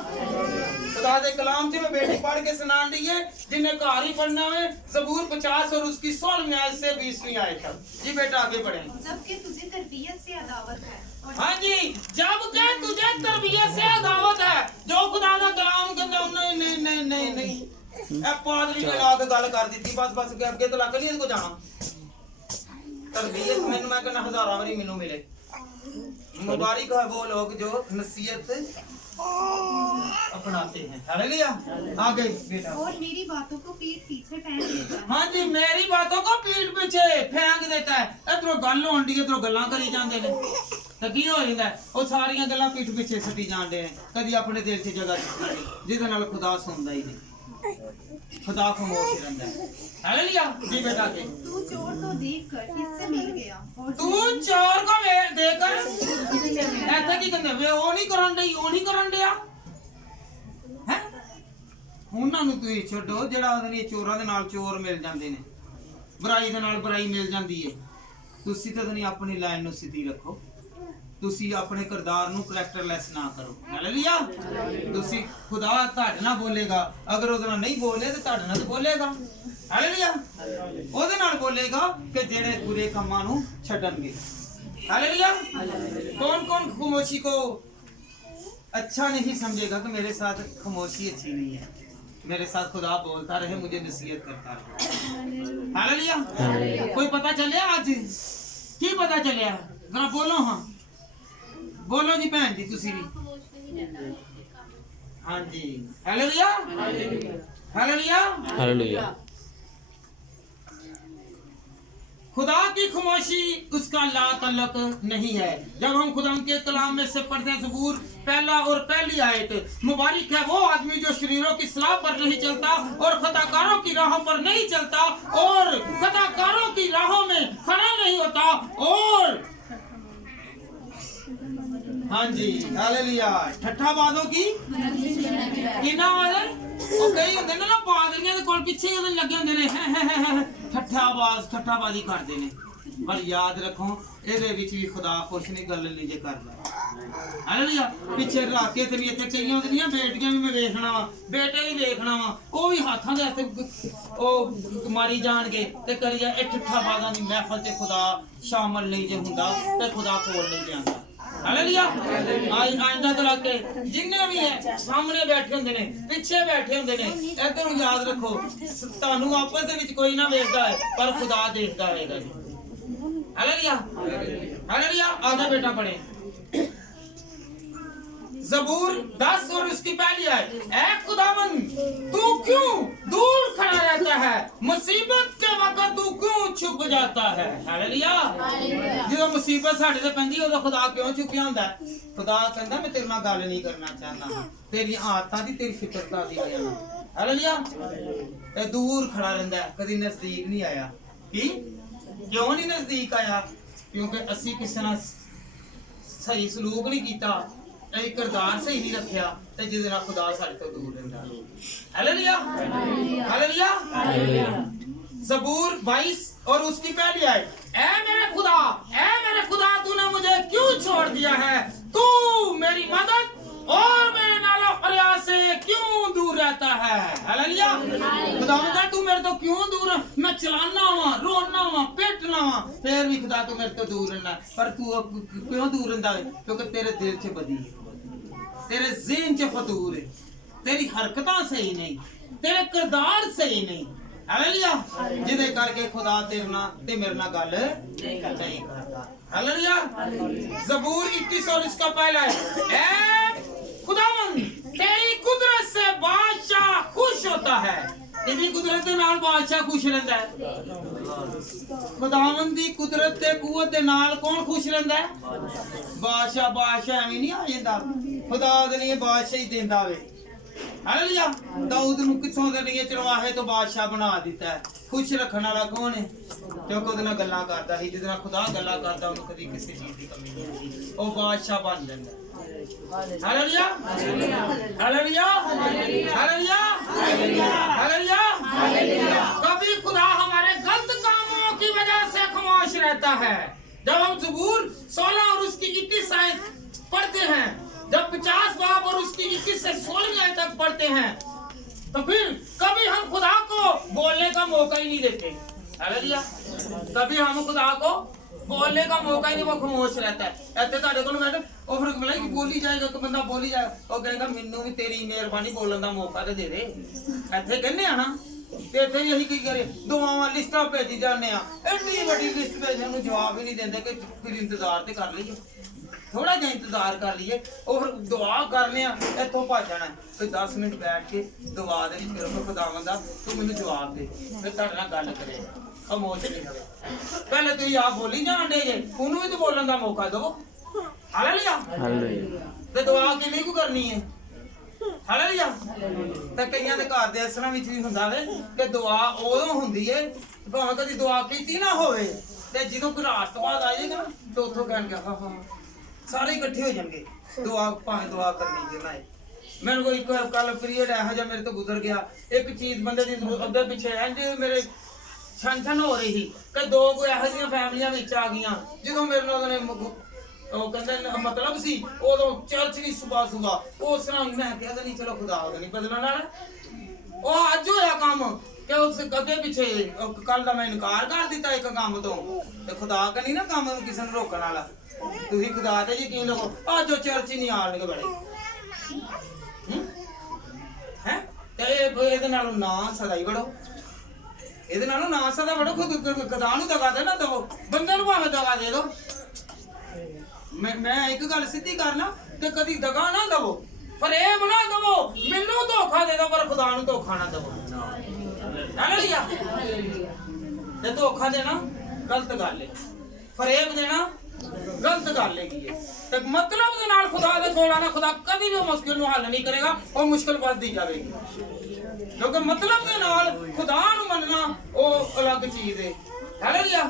खुदा दे कलाम च मैं बेटी पढ़ के सुनान दी है, जिन्हें घर ही पढ़ना है ज़बूर 50 और उसकी 16वीं आयत से 20वीं आयत तक। जी बेटा आगे बढ़ें। जबकि तुझे तरबियत से अदावत है। हाँ जी, जबकि तुझे तरबियत से अदावत है। जो खुदा दा कलाम कहंदा नहीं नहीं नहीं नहीं नहीं, ए पादरी ने ला के गल कर दी, बस बस अगे तो लग नहीं को जाना। तरबियत मैनू मैं कहना हज़ारां वारी मैनू मिले। मुबारक है वो लोग जो नसीहत अपनाते हैं। हालेलुया। आगे बेटा। और मेरी बातों को पीठ पीछे फेंक देता है। हाँ जी, मेरी बातों को पीठ पीछे फेंक देता है। इधरों गल होंदी है, इधरों गल्लां करी जांदे ने, ते की हो जांदा है ਉਹ ਸਾਰੀਆਂ ਗੱਲਾਂ पीठ पीछे सटी ਜਾਂਦੇ ਨੇ, कदी अपने दिल 'ਚ जगह ਦਿੱਤੀ ਜਿਹਦੇ ਨਾਲ खुदा सुनदा ही नहीं, खुदा खामोश रहंदा है। हालेलुया। जी बेटा के तू चोर को देखकर इससे मिल गया और तू चोर को देखकर ऐसा की कहंदे वे ਉਹ ਨਹੀਂ ਕਰਨ ਡਈ, ਉਹ ਨਹੀਂ ਕਰਨ ਡਿਆ ਹੈ। ਉਹਨਾਂ ਨੂੰ ਤੁਸੀਂ ਛੱਡੋ ਜਿਹੜਾ ਉਹਦੇ ਚੋਰਾਂ ਦੇ ਨਾਲ ਚੋਰ ਮਿਲ ਜਾਂਦੇ ਨੇ, ਬੁਰਾਈ ਦੇ ਨਾਲ ਬੁਰਾਈ ਮਿਲ ਜਾਂਦੀ ਹੈ। ਤੁਸੀਂ ਤਾਂ ਨਹੀਂ ਆਪਣੀ ਲਾਈਨ ਨੂੰ ਸਿੱਧੀ ਰੱਖੋ, ਤੁਸੀਂ ਆਪਣੇ ਕਿਰਦਾਰ ਨੂੰ ਕਰੈਕਟਰਲੈਸ ਨਾ ਕਰੋ। ਹਾਲੇਲੂਇਆ। ਤੁਸੀਂ ਖੁਦਾ ਤੁਹਾਡੇ ਨਾਲ ਬੋਲੇਗਾ, ਅਗਰ ਉਹਦੇ ਨਾਲ ਨਹੀਂ ਬੋਲੇ ਤੇ ਤੁਹਾਡੇ ਨਾਲ ਬੋਲੇਗਾ। ਹਾਲੇਲੂਇਆ। ਉਹਦੇ ਨਾਲ ਬੋਲੇਗਾ ਕਿ ਜਿਹੜੇ ਬੁਰੇ ਕੰਮਾਂ ਨੂੰ ਛੱਡਣਗੇ। हालेलुया। कौन कौन खामोशी को अच्छा नहीं समझेगा कि मेरे साथ खामोशी अच्छी नहीं है, मेरे साथ खुदा बोलता रहे, मुझे नसीहत करता रहे। हालेलुया। कोई पता चले आज की पता चले? जरा बोलो। हाँ बोलो जी भैन जी, तुसी भी। हाँ जी। हालेलुया। हालेलुया। हालेलुया। खुदा की खामोशी उसका ला तल्लक नहीं है। जब हम खुदा के कलाम में से पढ़ते हैं, ज़बूर पहला और पहली आयत, मुबारक है वो आदमी जो शरीरों की सलाह पर नहीं चलता और खताकारों की राहों पर नहीं चलता और खताकारों की राहों में खड़ा नहीं होता और हाँ जी। हालेलुया। ठट्ठाबाजों की किना वाले ਉਹ ਕਈ ਹੁੰਦੇ ਨੇ ਨਾ ਪਾਦਰੀਆਂ ਦੇ ਕੋਲ ਪਿੱਛੇ ਹੀ ਉਹਦੇ ਲੱਗੇ ਹੁੰਦੇ ਨੇ, ਠੱਠਾਬਾਜ਼ੀ ਕਰਦੇ ਨੇ। ਪਰ ਯਾਦ ਰੱਖੋ ਇਹਦੇ ਵਿੱਚ ਵੀ ਖੁਦਾ ਖੁਸ਼ ਨਹੀਂ, ਗੱਲ ਨਹੀਂ ਜੇ ਕਰਦਾ। ਹਾਲੇਲੂਇਆ। ਪਿੱਛੇ ਰੱਖ ਕੇ ਤੇ ਵੀ ਇੱਥੇ ਕਈਆਂ ਦੀਆਂ ਬੇਟੀਆਂ ਵੀ ਮੈਂ ਵੇਖਣਾ ਵਾ, ਬੇਟੇ ਵੀ ਵੇਖਣਾ ਵਾ, ਉਹ ਵੀ ਹੱਥਾਂ ਦੇ ਹੱਥ ਉਹ ਮਾਰੀ ਜਾਣਗੇ ਤੇ ਕਰੀਏ। ਇਹ ਠੱਠਾਬਾਜ਼ਾਂ ਦੀ ਮਹਿਫਲ 'ਚ ਖੁਦਾ ਸ਼ਾਮਲ ਨਹੀਂ ਜੇ ਹੁੰਦਾ ਤੇ ਖੁਦਾ ਕੋਲ ਨਹੀਂ ਜਾਂਦਾ। हालेलुया। आइंदा तो लाके जिन्ने भी है सामने बैठे होंदे ने, पिछे बैठे होंदे ने, इधर याद रखो तानू आपस दे विच कोई ना देखदा है पर खुदा देखदा रहेगा जी। हालेलुया। हालेलुया। आगे बेटा पढ़े। ज़बूर 10 और उसकी पहली आयत, ऐ खुदावंद तू क्यों दूर खड़ा रहता है, मुसीबत के वक्त तू क्यों छुप जाता है। हालेलुया। जो मुसीबत साडे ते पैंदी उदों खुदा क्यों छुपिया हुंदा है? खुदा कहंदा मैं तेरे नाल गल नहीं करना चाहता, तेरी आदतां दी तेरी फितरता दी वजह नाल। हालेलुया। ते दूर खड़ा रहिंदा है, कदी नजदीक नहीं आया। की क्यों नहीं नजदीक आया? क्योंकि असीं किसे नाल सही सलूक नहीं कीता, एक किरदार सही नहीं रखिया ते जिहदे नाल खुदा साडे तो दूर रहिंदा। हालेलुया। हालेलुया। ज़बूर 22 और उसकी पहली आयत, ऐ मेरे खुदा तूने मुझे क्यों छोड़ दिया है, तू मेरी मदद और मेरे नालो फरियाद से क्यों दूर रहता है। हालेलुया। खुदा तू मेरे तो क्यों दूर है? मैं चलाना वा, रोना वा, पेटना वा, फिर भी खुदा तू मेरे तो दूर रहना। पर तू क्यों दूर रहंदा है? क्योंकि तेरे दिल च बदी है, तेरे ज़हन च फतूर है, तेरी हरकतां सही नहीं, तेरे किरदार सही नहीं, ਹਾਲੇਲੂਇਆ ਜਿਹਦੇ ਕਰਕੇ ਖੁਦਾ ਤੇਰੇ ਨਾਲ ਤੇ ਮੇਰੇ ਨਾਲ ਗੱਲ ਨਹੀਂ ਕਰਦਾ हालेलुया ज़बूर 21 और इसका पहला है खुदावंद तेरी कुदरत से बादशाह खुश होता है तेरी कुदरत दे नाल बादशाह खुश रहंदा है खुदावंद दी कुदरत ते कुवत दे नाल कौन खुश रहंदा है बादशाह एवें नहीं आ जांदा खुदा दे लिए बादशाह ही देंदा वे हालेलुया दाऊद नु किथों दे लिए चरवाहे तो बादशाह बना दिता है खुश रखने वाला कौन है क्योंकि ਉਹਦੇ ਨਾਲ ਗੱਲਾਂ ਕਰਦਾ ਸੀ ਜਿਹਦੇ ਨਾਲ ਖੁਦਾ ਗੱਲਾਂ ਕਰਦਾ ਉਹਨੂੰ ਕਦੀ ਕਿਸੇ ਚੀਜ਼ ਦੀ ਕਮੀ ਨਹੀਂ ਹੁੰਦੀ ਉਹ ਬਾਦਸ਼ਾਹ ਬਣ ਜਾਂਦਾ ਹਾਲੇਲੂया हालेलुया हालेलुया हालेलुया हालेलुया कभी खुदा हमारे गलत कामों की वजह से खामोश रहता है जब हम ज़बूर 16 और उसकी 21 आयत पढ़ते हैं जब 50 बाब और उसकी 21 से 16 आयत तक पढ़ते हैं तो फिर कभी हम खुदा को बोलने का मौका ही नहीं देते हालेलुया कभी हम खुदा को बोलने का मौका ही नहीं वो खामोश रहता है ऐसे ਤੁਹਾਡੇ ਕੋਲ ਮੈਡਮ ਉਹ ਫਿਰ ਬੋਲੇ ਕਿ ਬੋਲੀ ਜਾਏਗਾ ਕਿ ਬੰਦਾ ਬੋਲੀ ਜਾਏ ਉਹ ਕਹੇਗਾ ਮੈਨੂੰ ਵੀ ਤੇਰੀ ਮਿਹਰਬਾਨੀ ਬੋਲਣ ਦਾ ਮੌਕਾ ਤੇ ਦੇ ਦੇ ਇੱਥੇ ਕਹਿੰਦੇ ਆ ਨਾ ਤੇ ਇੱਥੇ ਵੀ ਅਸੀਂ ਕੀ ਕਰੇ ਦੁਆਵਾਂ ਲਿਸਟਾਂ ਭੇਜੀ ਜਾਂਦੇ ਆ ਐਡੀ ਵੱਡੀ ਲਿਸਟ ਭੇਜਣ ਨੂੰ ਜਵਾਬ ਹੀ ਨਹੀਂ ਦਿੰਦੇ ਕਿ ਫਿਰ ਇੰਤਜ਼ਾਰ ਤੇ ਕਰ ਲਈਏ थोड़ा जिहा इंतजार कर लीए और दुआ करने इतों भज जाना फिर 10 मिनट बैठ के दुआ दे खुदावंद तू मैनू जवाब दे फिर तुहाडे नाल गल करे खामोश नहीं रहे पहले तुसीं आप बोली जाण दे जे उहनूं भी तो बोलण दा मौका दो हालेलुया हालेलुया ते दुआ किवें को करनी है हालेलुया ते कईयां दे घर दे असरां विच भी हुंदा वे कि दुआ उदों हुंदी है भावें कदी दुआ कीती ना होवे ते ਜਦੋਂ कोई रात तो बाद आ जाएगा ना तो उत्थों कहणगे हाँ हाँ सारे इकट्ठे हो जाएंगे दुआ भावें दुआ करनी है ना मैंने कोई कल पीरियड ऐसा जा मेरे तो गुजर गया एक चीज बंदे दी अगे पीछे इंज मेरे छन हो रही थी कि दो कोई ऐसा जिहियां फैमिलियां विच आ गईयां ਜਦੋਂ ਮੇਰੇ ਨਾਲ ਉਹਨੇ ਉਹ ਕਹਿੰਦੇ मतलब सी ਉਦੋਂ ਚਰਚ ਵੀ ਸੁਬਾ ਉਸ ਤਰ੍ਹਾਂ ਮੈਂ ਕਿਹਾ ਨਹੀਂ ਚਲੋ ਖੁਦਾ ਉਹਦਾ ਨਹੀਂ ਬਦਲਣ ਵਾਲਾ ਉਹ ਅੱਜ ਹੋਇਆ ਕੰਮ ਕਿ ਉਸ ਅੱਗੇ ਪਿੱਛੇ ਕੱਲ ਦਾ ਮੈਂ ਇਨਕਾਰ ਕਰ ਦਿੱਤਾ ਇੱਕ ਕੰਮ ਤੋਂ ਤੇ ਖੁਦਾ ਕਨੀ ਨਾ ਕੰਮ ਨੂੰ ਕਿਸੇ ਨੂੰ ਰੋਕਣ ਵਾਲਾ ਤੁਸੀਂ ਖੁਦਾ ਤੇ ਯਕੀਨ ਰੱਖੋ ਅੱਜ ਉਹ ਚਰਚ ਹੀ ਨਹੀਂ ਆਣਗੇ ਬੜੇ ਹੈ ਤੇ ਇਹਦੇ ਨਾਲੋਂ ਨਾ ਸਦਾ ਹੀ ਵੜੋ ਇਹਦੇ ਨਾਲੋਂ ਨਾ ਸਦਾ ਵੜੋ ਖੁਦਾ ਨੂੰ ਦਗਾ ਦੇ ਨਾ ਦਵੋ ਬੰਦੇ ਨੂੰ ਭਾਵੇਂ ਦਗਾ ਦੇ ਦੋ ਮੈਂ ਇੱਕ ਗੱਲ ਸਿੱਧੀ ਕਰਨਾ ਕਿ ਕਦੀ ਦਗਾ ਨਾ ਦਵੋ ਫਰੇਬ ਨਾ ਦਵੋ ਮੈਨੂੰ ਧੋਖਾ ਦੇ ਦੋ ਪਰ ਖੁਦਾ ਨੂੰ ਧੋਖਾ ਨਾ ਦਵੋ ਹਾਲੇਲੂਇਆ ਤੇ ਧੋਖਾ ਦੇਣਾ ਗਲਤ ਗੱਲ ਹੈ ਫਰੇਬ ਦੇਣਾ गलत गल है ते मतलब दे नाल खुदा दे कोल आना खुदा कभी भी मुश्किल नु हल नहीं करेगा और मुश्किल बढ़ती जाएगी क्योंकि मतलब दे नाल खुदा नु मनना ओ अलग चीज है हालेलुया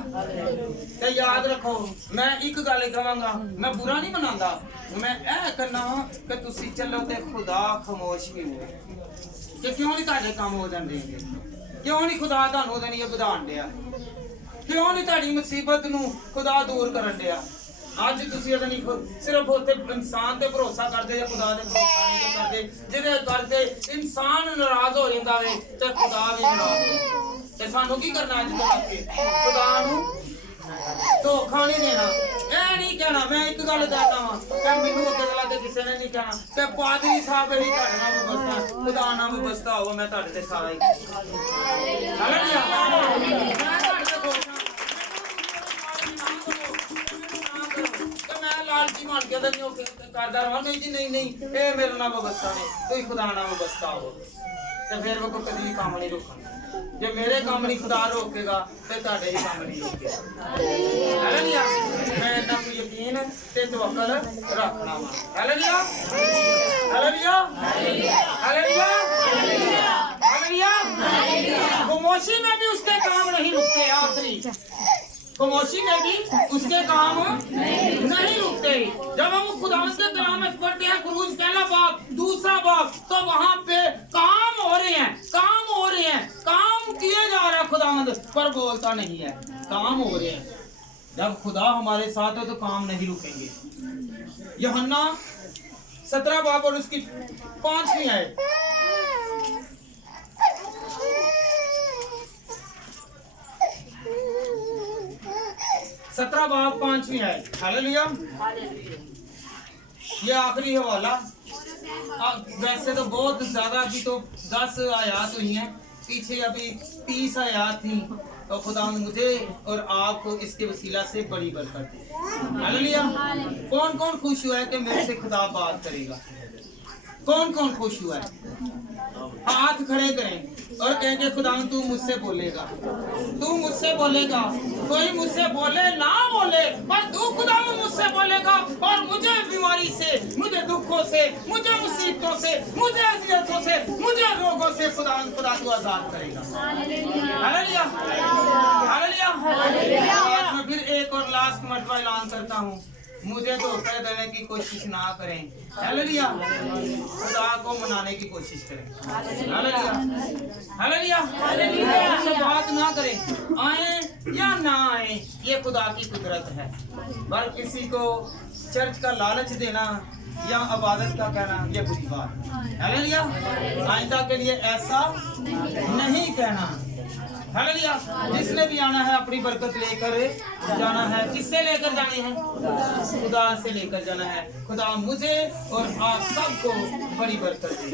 ते याद रखो मैं एक गल कहांगा मैं बुरा नहीं मनांदा मैं ए करना कि तुसी चलो ते खुदा खामोश भी हो कि क्यों नहीं ताडे काम हो जांदे क्यों नहीं खुदा तानू ओदे नहीं विधान दिया क्यों नहीं ताड़ी मुसीबत नू खुदा दूर करन दिया आज तुसी अगर नहीं सिर्फ होते इंसान ते भरोसा करदे या खुदा ते भरोसा नहीं करदे जिहदे करदे इंसान नाराज हो जांदा वे ते खुदा भी नाराज हो ते सानू की करना अज तो आके खुदा नू धोखा नहीं देना ए नहीं कहना मैं एक गल कहना वा कि मैनू अगे लगे किसी ने नहीं कहना कि पादरी साहब ही तुहाडे नाल व्यवस्था खुदा नाल व्यवस्था हो मैं तुहाडे ते सारा ही हालेलुया मैं तुहाडे ते खुश लालची मान के नहीं करदा रहा नहीं जी नहीं ये मेरे नाल व्यवस्था नहीं कोई खुदा नाल व्यवस्था हो तो फिर वो कभी काम नहीं रोकना जे मेरे काम नहीं खुदा रोकेगा फिर तुहाडे ही काम नहीं रोकेगा हालेलुया मैं इन्ना यकीन ते तवक्कल रखना वा हालेलुया हालेलुया हालेलुया हालेलुया खामोशी में भी उसके काम नहीं रुकते आखिरी खामोशी में भी उसके काम नहीं रुकते जब हम खुदावंद के कलाम में पढ़ते हैं खुरूज पहला बाब दूसरा बाब तो वहां पे काम हो रहे हैं काम किए जा रहा है खुदावंद पर बोलता नहीं है काम हो रहे हैं जब खुदा हमारे साथ है तो काम नहीं रुकेंगे यूहन्ना 17 बाब और उसकी 5वीं आयत 17 बाब 5वीं आयत हालेलुया ये आखिरी हवाला वैसे तो बहुत ज्यादा अभी तो 10 आयात हुई हैं पीछे अभी 30 आयात थी, तो खुदा मुझे और आपको इसके वसीला से बड़ी बरकत दी। हालेलुया। कौन कौन खुश हुआ है कि मेरे से खुदा बात करेगा? कौन कौन खुश हुआ है? हाथ खड़े करें और कहेंगे खुदा तू मुझसे बोलेगा, तू मुझसे बोलेगा। कोई मुझसे बोले ना बोले, पर तू खुदा मुझसे बोलेगा और मुझे बीमारी से, मुझे दुखों से, मुझे मुसीबतों से, मुझे अज़ियतों से, मुझे रोगों से खुदा तू आजाद करेगा। Hallelujah, hallelujah. आज मैं फिर एक और लास्ट मर्तबा ऐलान करता हूँ, मुझे धोखा देने की कोशिश ना करें। हालेलुया। खुदा को मनाने की कोशिश करें। Hallelujah, hallelujah. उससे बात ना करें, आए या ना आए, ये खुदा की कुदरत है। पर किसी को चर्च का लालच देना या इबादत का कहना, ये बुरी बात है। हालेलुया। आइंदा के लिए ऐसा नहीं कहना। हालेलुया। जिसने भी आना है अपनी बरकत लेकर जाना है। किससे लेकर जानी है? खुदा से लेकर जाना है। खुदा मुझे और आप सबको बड़ी बरकत दे।